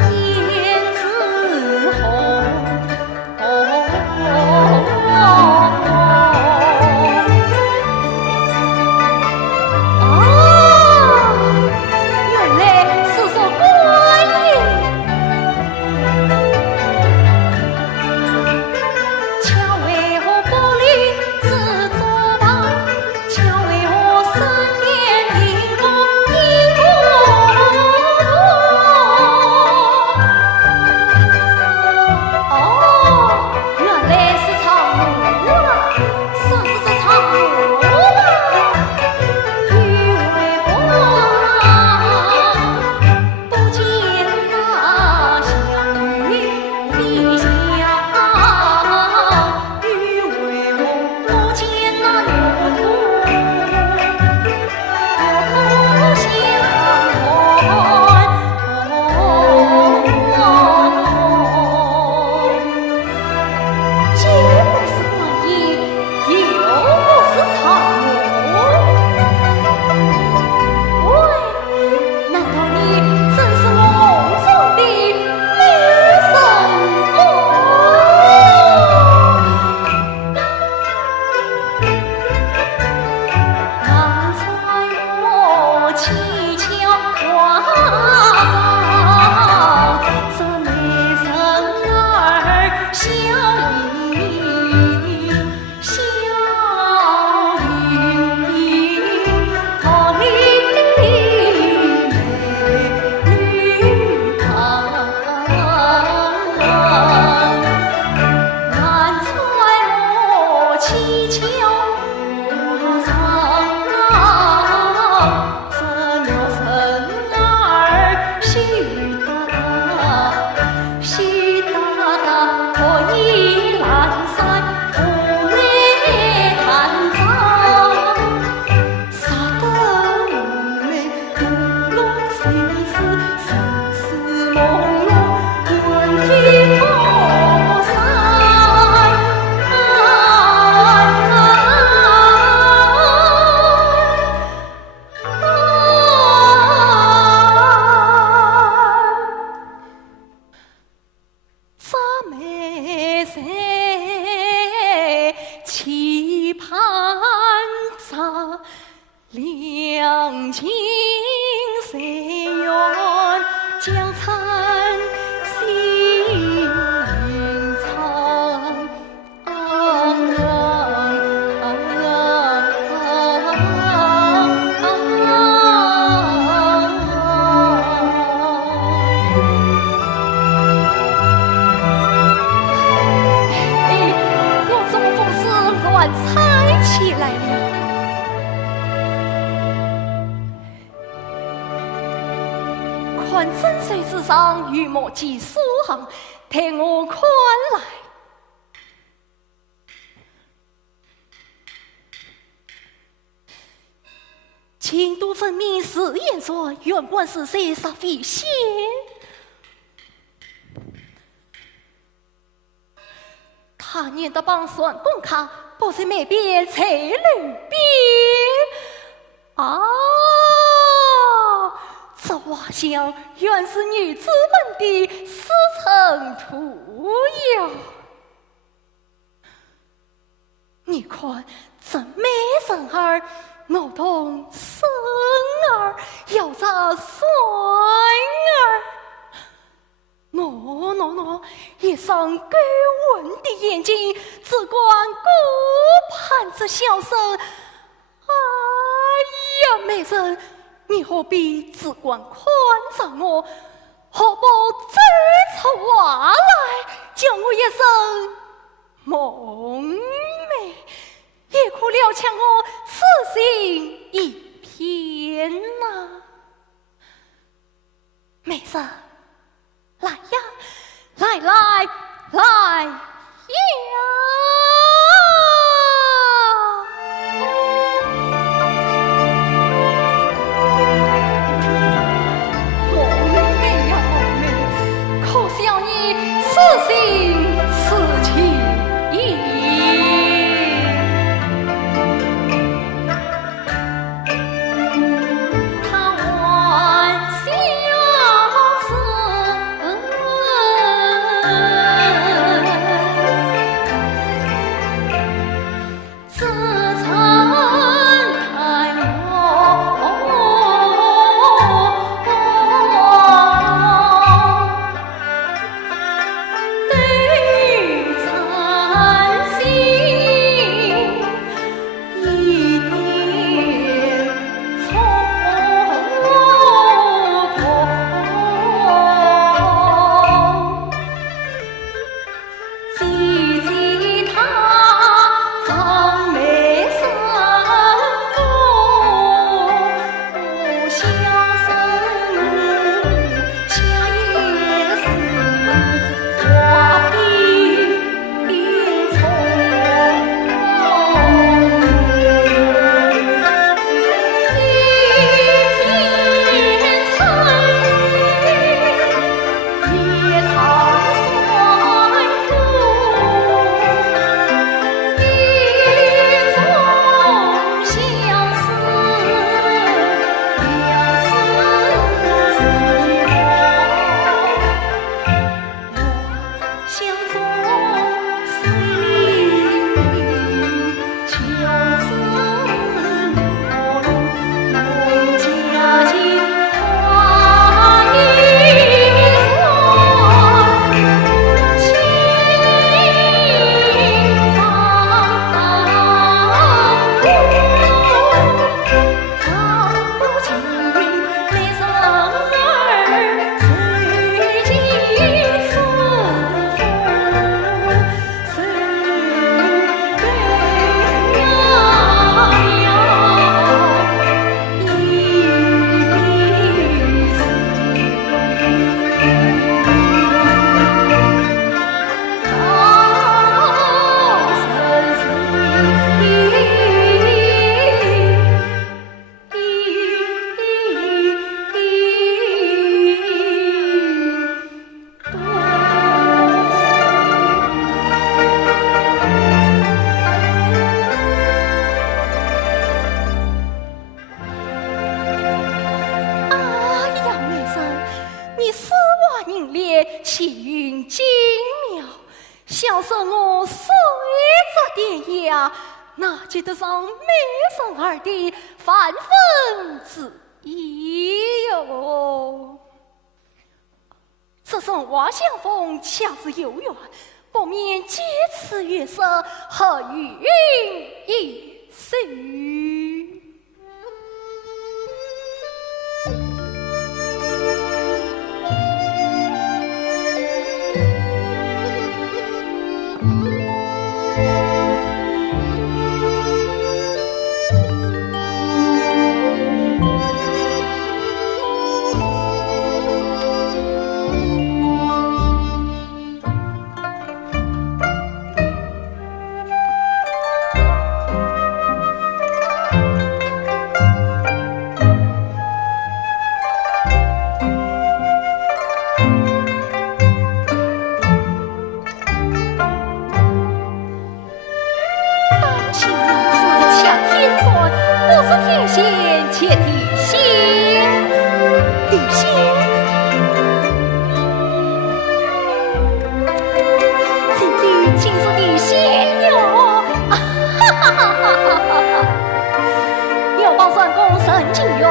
胭脂红。原来是说官爷。巧为何不理自作罢？巧为何身边迎风迎风？哦，原来是长路啊！算是这长路吧。与为何不见那相遇飞翔？与为何不见那牛犊相还？既不是官爷，又不是长路。喂，难道你真是我梦中的女神哦？刚才我蹊跷挂上这美人儿笑盈笑盈盈，她丽丽美女旁。难揣我蹊跷挂上这鸟神儿许大大，许大大可以阑珊妩媚坦荡，杀得我们朦胧心思，生死朦胧，魂飞魄散。咱妹在期盼着两情谁愿将残心藏。最之上与莫及所行，待我宽来。京都分明是言说，原本是谁杀飞仙？他念的帮算公卡，不是没变才路边啊！这画像原是女子们的私城图呀！你看这美人儿，我同生儿有着孙儿。喏，一双高温的眼睛，只管顾盼着笑声。哎呀，美人，你何必只管宽恕我？何不追出话来，叫我一声梦美，也可了却我此心一片呐！美人。来呀，来呀！梦美呀梦美，可笑你此心此情气韵精妙，小生我虽则典雅，哪记得上美人儿的范风之意哟？这声花香风恰是有缘，不免借此月色和云一叙。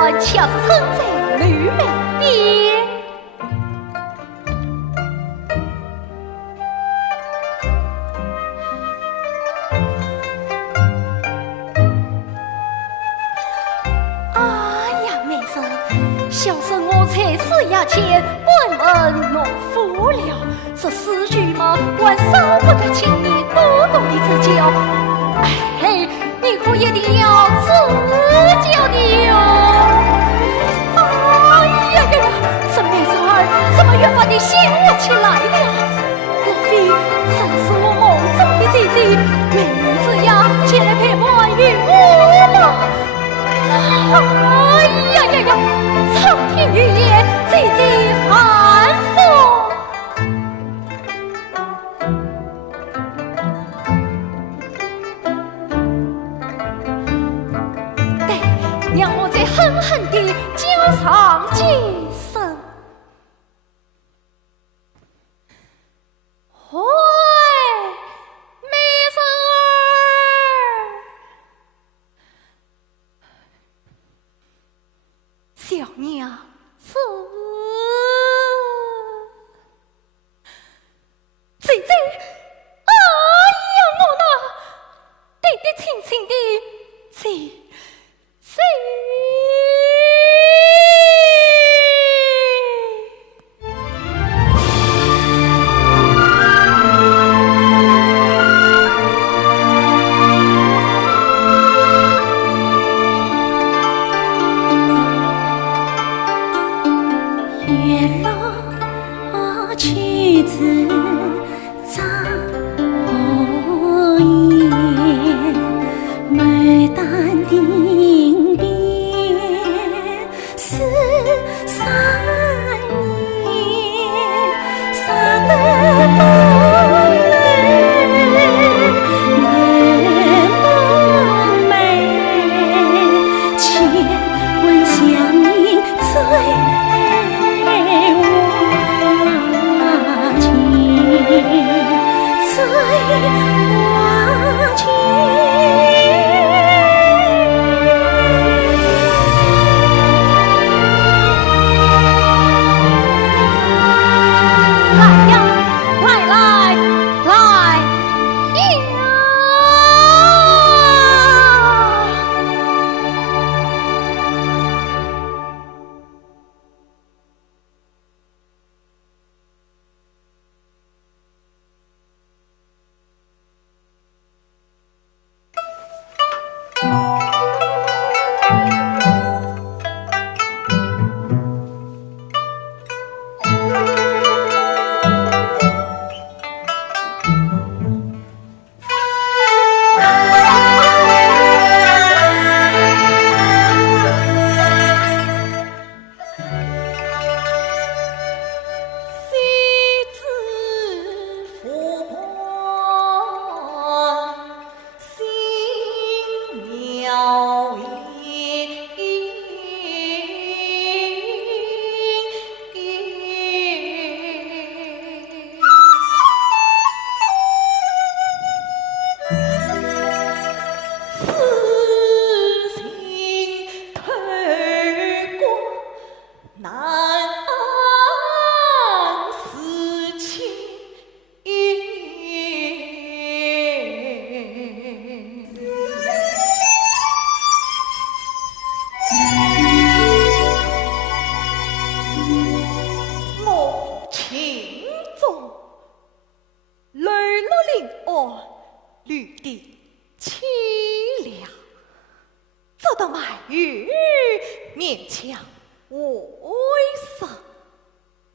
官恰是称在吕美边。哎呀，妹生，小生我才是衙前问问农夫了，这诗句嘛，还少不得请你多多的指教。哎，你可一定要指教的哟！哎呀呀呀，这妹子儿怎么越发的醒悟起来了？莫非真是我梦中的姐姐妹子呀，前来陪伴于我了？哎呀呀呀，苍天欲也，姐姐反复。让我再狠狠地教上几声。喂，妹生儿，小娘子，姐姐，哎呀，我那爹爹亲亲的姐。月老曲子张火焰，牡丹定边思三年，杀得风泪眼梦寐，千问相依醉。绿地凄凉，走到满雨勉强为生。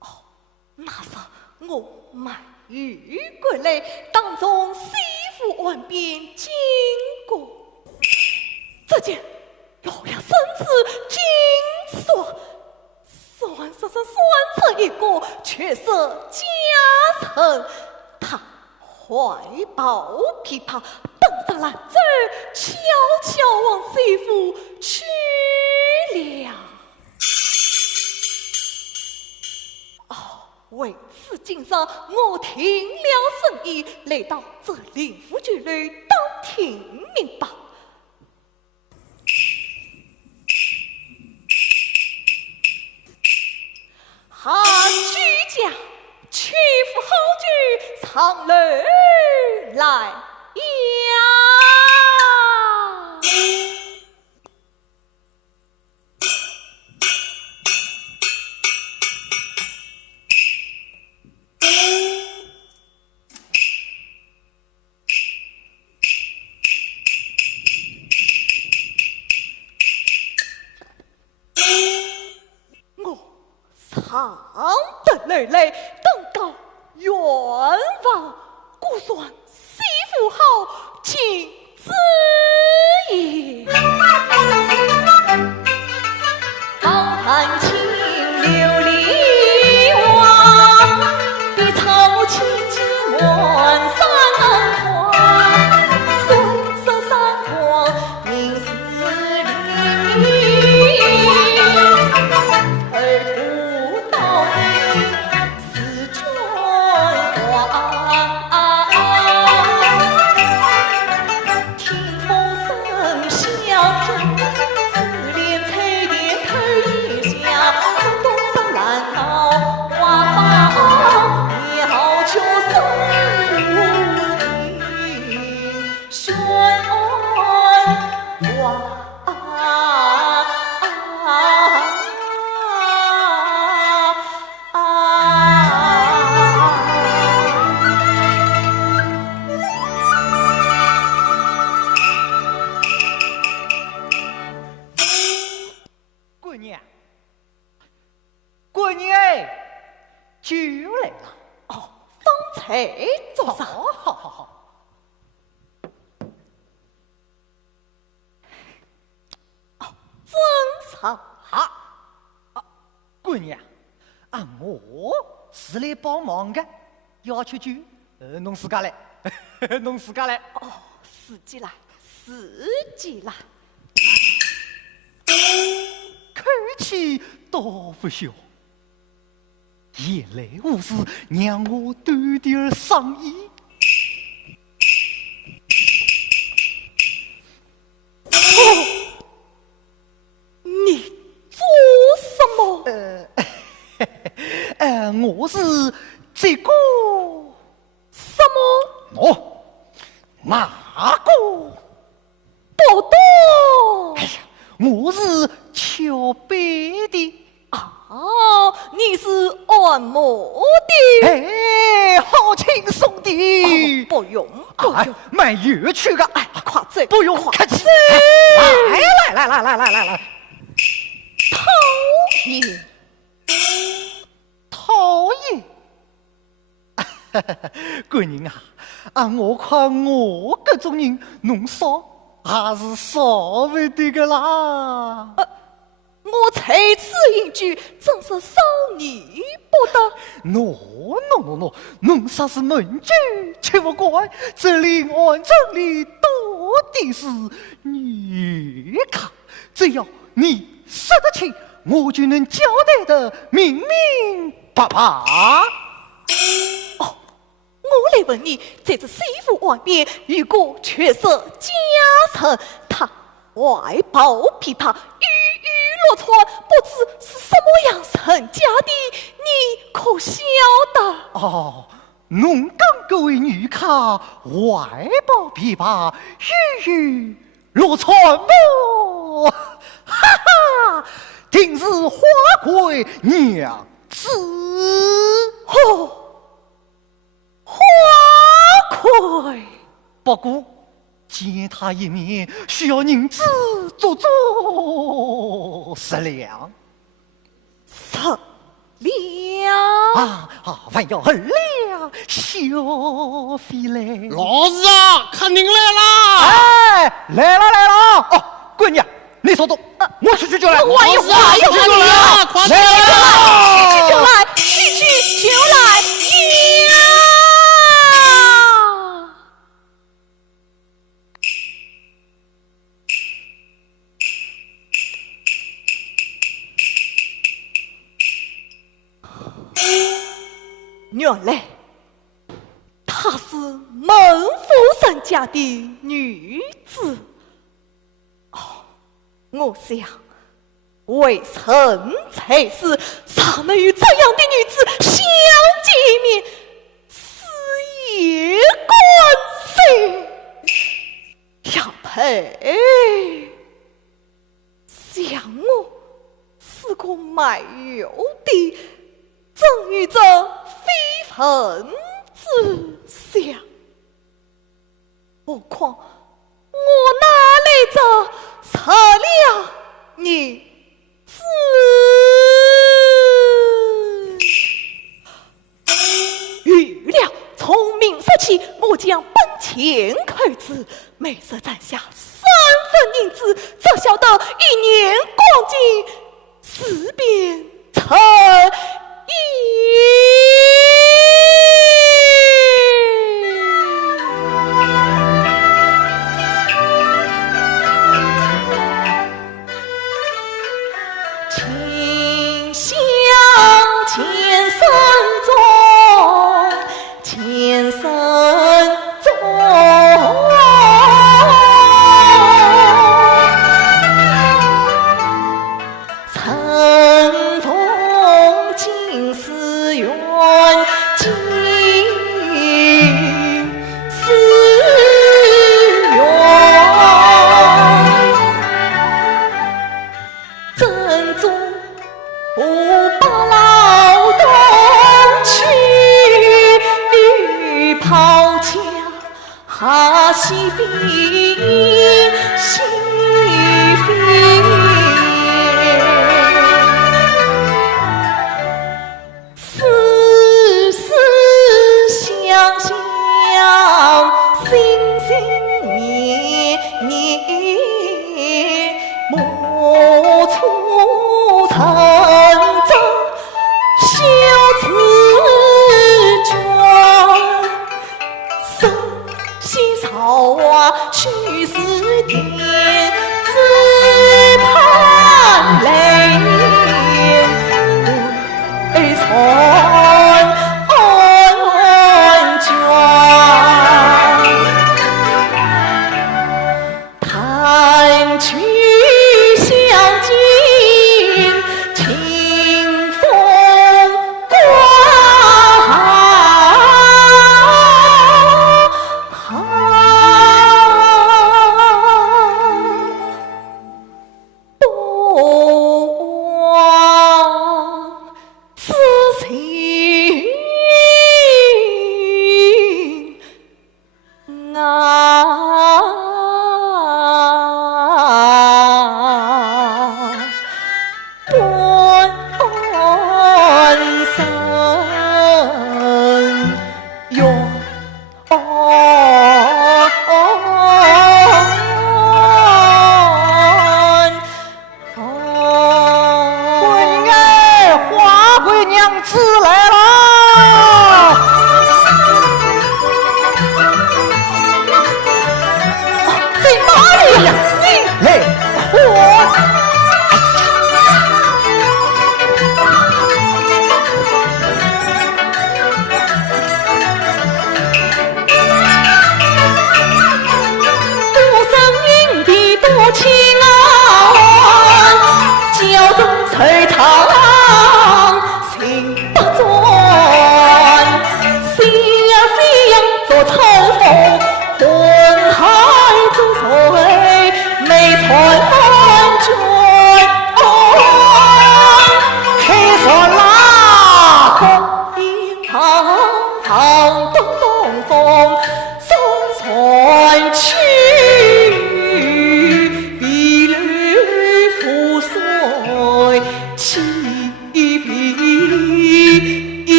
哦，那是我满雨归来，当中西府岸边经过，只见洛阳生子金锁，算这一个，却是家臣。他怀抱琵琶，登上兰舟，悄悄往西府去了。哦，为此今日我停了生意，来到这灵府局里当听明白。长得累累，登高远望，估算媳妇好，请子也。放寒清琉璃瓦，对草青金满三花。岁色三光明似林，儿徒道义似娟花。听风声笑听，自怜翠莲头一下，东上拦道花放，要求生无情，轩哇。闺女，闺女哎，酒来了。哦，方才做啥？好。真上闺女啊，我是来帮忙的，要吃酒，侬自家来，侬自家来。哦，司机来，司机来。口气倒不小，夜来无事让我短点生意。你做什么？我是这个什么？哦，哪个？不懂。哎呀，我是桥北的。哦，你是按摩的。哎，好轻松的。不用，蛮有趣的。哎，快走，不用快客气。来。讨厌。闺女啊，我看我这种人弄少还是少不得个啦。我才此一句，真是少你不得。喏，侬啥是门主，切勿怪，这里按证里到底是女卡，只要你说得清，我就能交代的明明白白。哦，我来问你，在这媳妇外面，如果缺少家臣，他外抱琵琶，落船，不知是什么样人家的，你可晓得？哦，侬讲各位女客外抱琵琶，玉落船么？哈哈，定是花魁娘子。哦，花魁。不过见他一面，需要银子足足10两。10两还要2两小费嘞。老子啊，看您来啦！哎，来了！哦，闺女，你稍等，我去就来。我有话要和你啊，快点来！去就来呀！原来她是门夫人家的女子。哦，我想为臣才是尚能与这样的女子相见一面，此也关系要配像我是个卖油的，正与这非分之想。何况我哪来着吃了你子子每日攒下3分银子，则晓得1年光景4变成情香千声中，千声中。乘风尽思远，尽思远。珍珠把劳动去，绿袍枪哈西飞，西飞。丝丝相相，心心念念，莫出成舟修自卷，手心朝啊须是天，只盼来年为春安卷。弹曲相近，情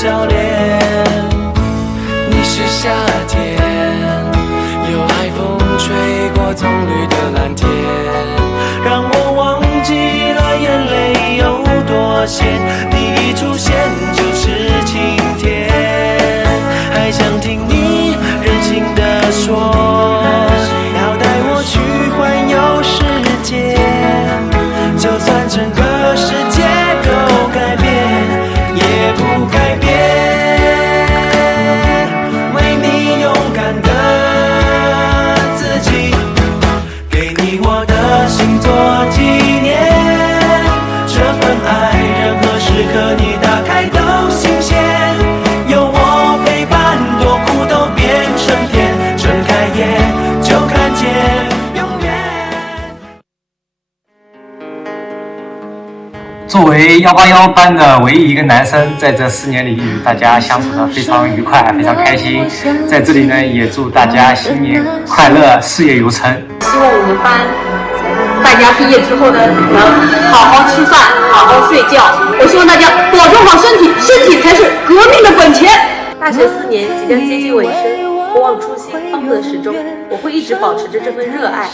笑脸。你是夏天，有海风吹过葱绿的蓝天，让我忘记了眼泪有多咸。你一出现就是晴天，还想听你任性地说，要带我去环游世界。就算整个世界都改变，也不改变为你勇敢的自己，给你我的心做纪念。这份爱，任何时刻你打开都新鲜，有我陪伴，多苦都变成甜。睁开眼就看见永远。作为181班的唯一一个男生，在这4年里与大家相处得非常愉快，非常开心。在这里呢，也祝大家新年快乐，事业有成。希望我们班大家毕业之后呢，能好好吃饭，好好睡觉。我希望大家保重好身体，身体才是革命的本钱。大学4年即将接近尾声，不忘初心，方得始终。我会一直保持着这份热爱。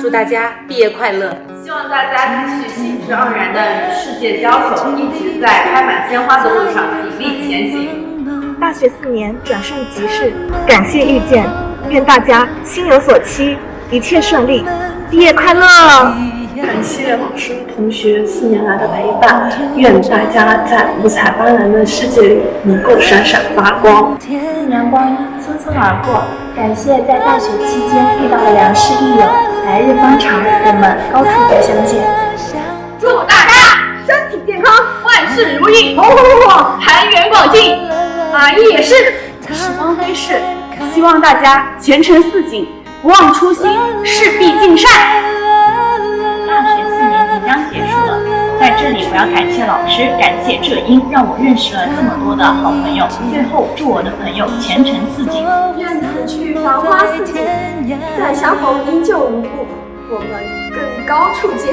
祝大家毕业快乐！希望大家继续兴致盎然地与世界交手，一直在开满鲜花的路上砥砺前行。大学4年转瞬即逝，感谢遇见，愿大家心有所期，一切顺利，毕业快乐！感谢老师同学4年来的陪伴，愿大家在五彩斑斓的世界里能够闪闪发光。4年光阴匆匆而过，感谢在大学期间遇到的良师益友，来日方长，我们高处再相见。祝大家身体健康，万事如意，财源广进。也是时光飞逝，希望大家前程似锦，不忘初心，事必尽善。大学4年即将结束了，在这里我要感谢老师，感谢浙英，让我认识了这么多的好朋友。最后祝我的朋友前程似锦，愿此去繁花似锦，再相逢依旧如故，我们更高处见。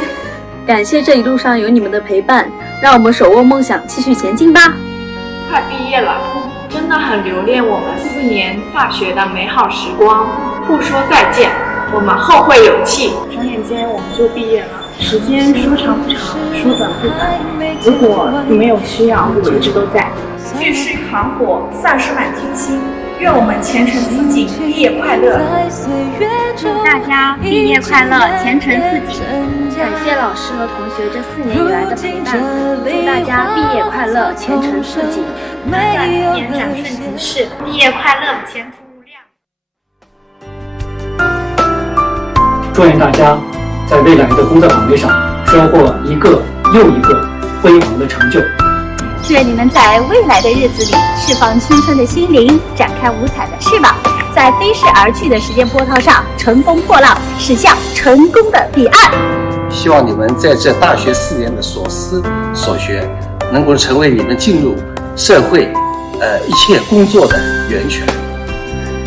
感谢这一路上有你们的陪伴，让我们手握梦想，继续前进吧。快毕业了，真的很留恋我们4年大学的美好时光。不说再见，我们后会有期。转眼间我们就毕业了，时间说长不长，说短不短。如果你们有需要，我一直都在。继续团伙，散士满天星。愿我们前程似锦，毕业快乐！祝大家毕业快乐，前程似锦！感谢老师和同学这4年以来的陪伴，祝大家毕业快乐，前程似锦！短短4年转瞬即逝，毕业快乐，前途无量！祝愿大家在未来的工作岗位上收获一个又一个辉煌的成就。愿你们在未来的日子里释放青春的心灵，展开五彩的翅膀，在飞逝而去的时间波涛上乘风破浪，驶向成功的彼岸。希望你们在这大学4年的所思所学，能够成为你们进入社会一切工作的源泉。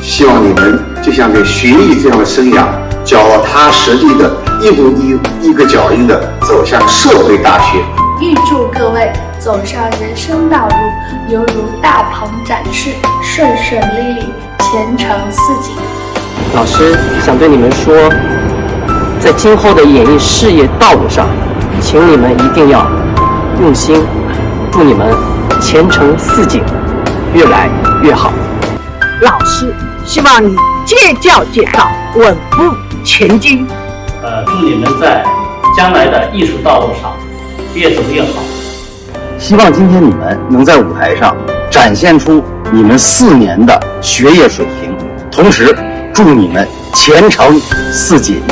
希望你们就像这学艺这样的生涯，脚踏实地的一步一个脚印的走向社会大学。预祝各位走上人生道路，犹如大鹏展翅，顺顺利利，前程似锦。老师想对你们说，在今后的演艺事业道路上，请你们一定要用心，祝你们前程似锦，越来越好。老师希望你戒教戒躁，稳步前进。祝你们在将来的艺术道路上越走越好。希望今天你们能在舞台上展现出你们4年的学业水平，同时祝你们前程似锦。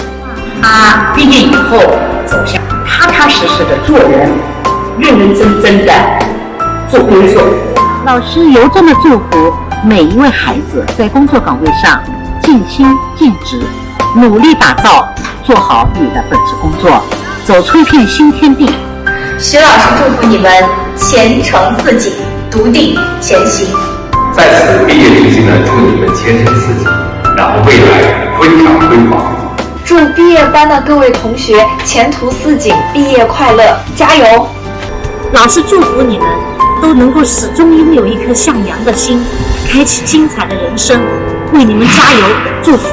他毕业以后走向踏踏实实的做人，认认真真的做工作。老师由衷的祝福每一位孩子在工作岗位上尽心尽职，努力打造，做好你的本职工作，走出一片新天地。徐老师祝福你们前程似锦，笃定前行。在此毕业之际呢，祝你们前程似锦，然后未来非常辉煌。祝毕业班的各位同学前途似锦，毕业快乐，加油！老师祝福你们都能够始终拥有一颗向阳的心，开启精彩的人生。为你们加油，祝福！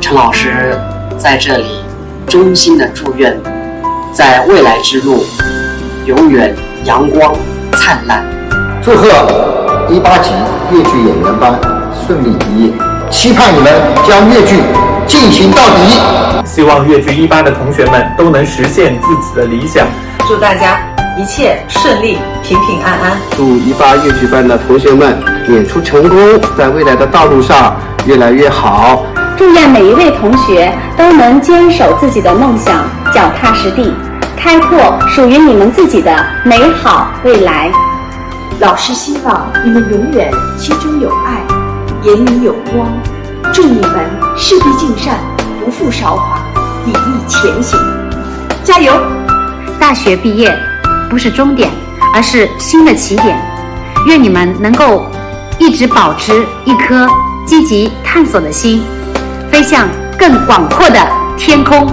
陈老师在这里衷心的祝愿，在未来之路永远阳光灿烂。祝贺18级越剧演员班顺利毕业，期盼你们将越剧进行到底。希望越剧一班的同学们都能实现自己的理想。祝大家一切顺利，平平安安。祝18越剧班的同学们演出成功，在未来的道路上越来越好。祝愿每一位同学都能坚守自己的梦想，脚踏实地，开拓属于你们自己的美好未来。老师希望你们永远心中有爱，眼里有光。祝你们事必尽善，不负韶华，砥砺前行。加油！大学毕业不是终点，而是新的起点。愿你们能够一直保持一颗积极探索的心，飞向更广阔的天空。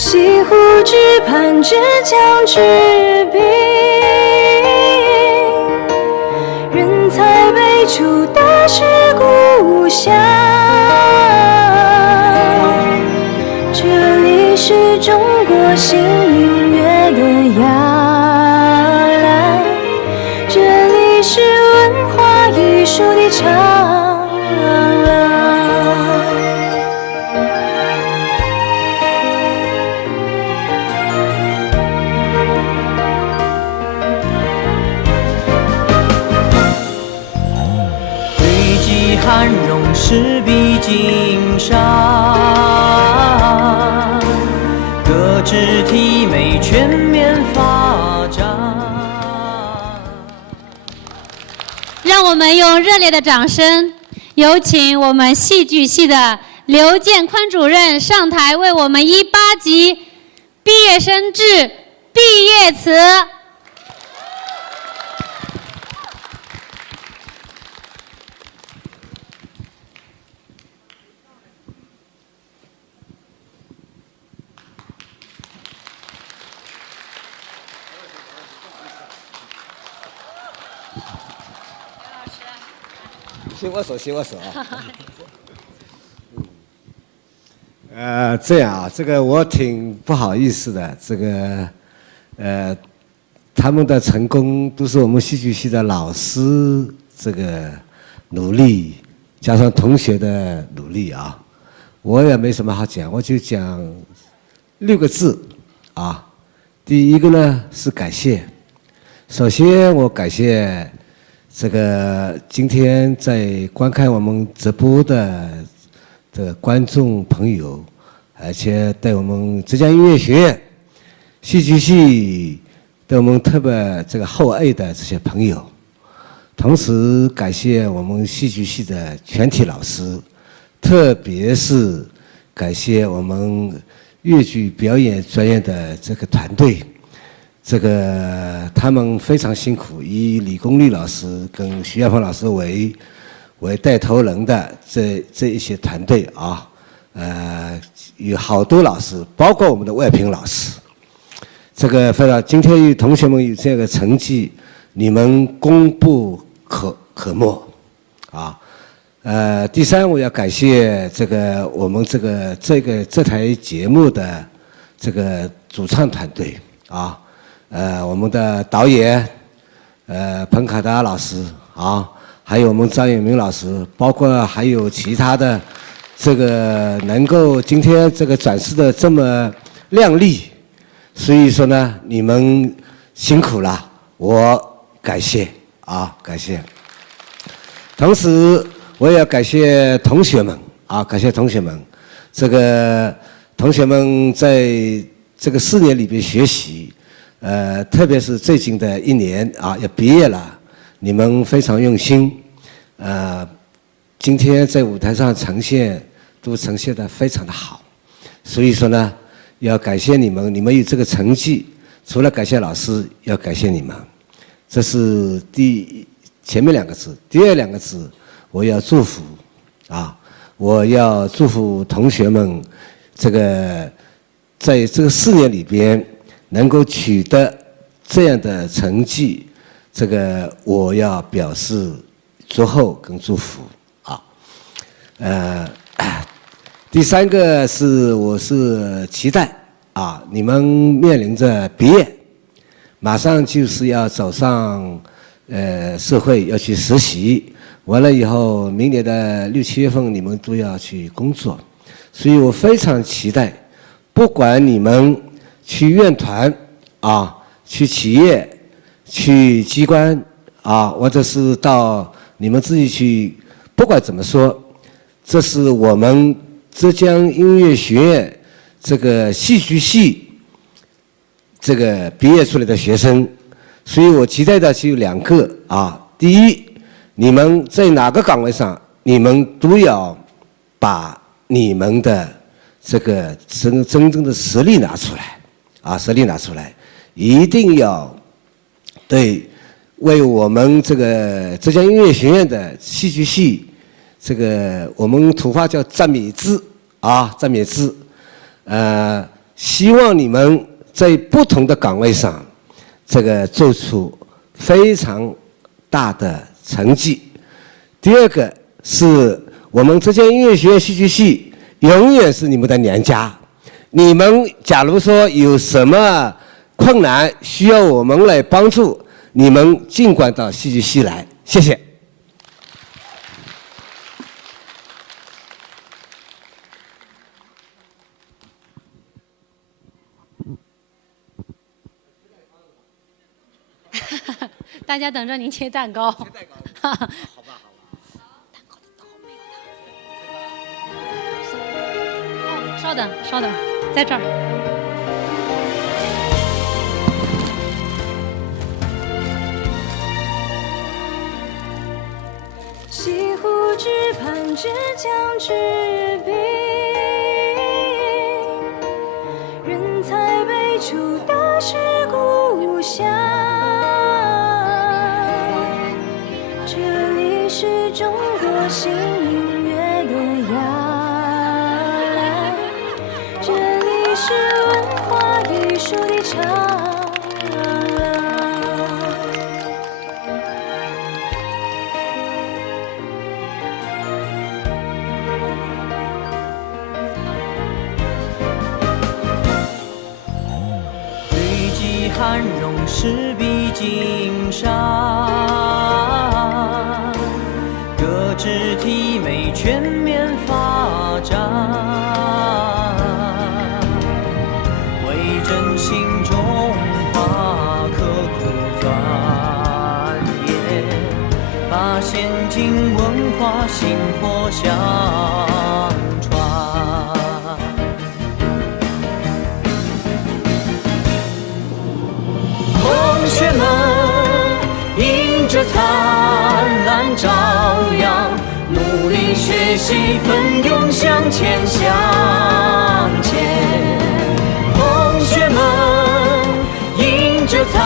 西湖之畔，之江之滨，人才辈出的是故乡。这里是中国新音乐的摇篮，这里是文化艺术的长廊。涵容势必经商，各肢体美全面发展。让我们用热烈的掌声，有请我们戏剧系的刘建宽主任上台为我们18级毕业生致毕业词。洗我手啊！这样啊，这个我挺不好意思的。这个他们的成功都是我们戏剧系的老师这个努力，加上同学的努力啊。我也没什么好讲，我就讲6个字啊。第一个呢是感谢。首先我感谢这个今天在观看我们直播的这个观众朋友，而且对我们浙江音乐学院戏剧系对我们特别这个厚爱的这些朋友，同时感谢我们戏剧系的全体老师，特别是感谢我们粤剧表演专业的这个团队。这个他们非常辛苦，以李功利老师跟徐艳芳老师为带头人的这一些团队啊，有好多老师，包括我们的外评老师。这个非常，今天同学们有这个成绩，你们功不可没啊。第三，我要感谢这个我们这台节目的这个主创团队啊。我们的导演，彭凯达老师啊，还有我们张永明老师，包括还有其他的，这个能够今天这个展示的这么亮丽，所以说呢，你们辛苦了，我感谢啊，感谢。同时，我也要感谢同学们啊，感谢同学们。这个同学们在这个4年里边学习，特别是最近的1年啊，要毕业了，你们非常用心，今天在舞台上呈现都呈现得非常的好，所以说呢，要感谢你们，你们有这个成绩，除了感谢老师，要感谢你们。这是前面2个字，第22个字，我要祝福啊，我要祝福同学们，这个在这个4年里边能够取得这样的成绩，这个我要表示祝贺跟祝福啊。第3个是我是期待啊，你们面临着毕业，马上就是要走上社会要去实习，完了以后明年的6、7月份你们都要去工作，所以我非常期待，不管你们去院团啊，去企业，去机关啊，或者是到你们自己去，不管怎么说，这是我们浙江音乐学院这个戏剧系这个毕业出来的学生，所以我期待的就有2个啊。第一，你们在哪个岗位上，你们都要把你们的这个真正的实力拿出来啊，实力拿出来，一定要为我们这个浙江音乐学院的戏剧系，这个我们土话叫占米字啊，占米字，希望你们在不同的岗位上，这个做出非常大的成绩。第2个是我们浙江音乐学院戏剧系永远是你们的娘家，你们假如说有什么困难需要我们来帮助，你们尽管到戏剧系来，谢谢。大家等着您切蛋糕。切蛋糕，好吧，好吧。蛋糕的刀没有它。哦，稍等，稍等，在这儿。西湖之畔，之江之滨，人才辈出，大是故乡。这里是中国新音乐的摇篮，这里是文化艺术的长廊。堆积涵容，势必经商。各肢体美全面发展，为振兴中华刻苦钻研，把先进文化薪火相传。同学们，迎着灿烂朝阳，努力学习，奋勇向前向前。同学们，迎着灿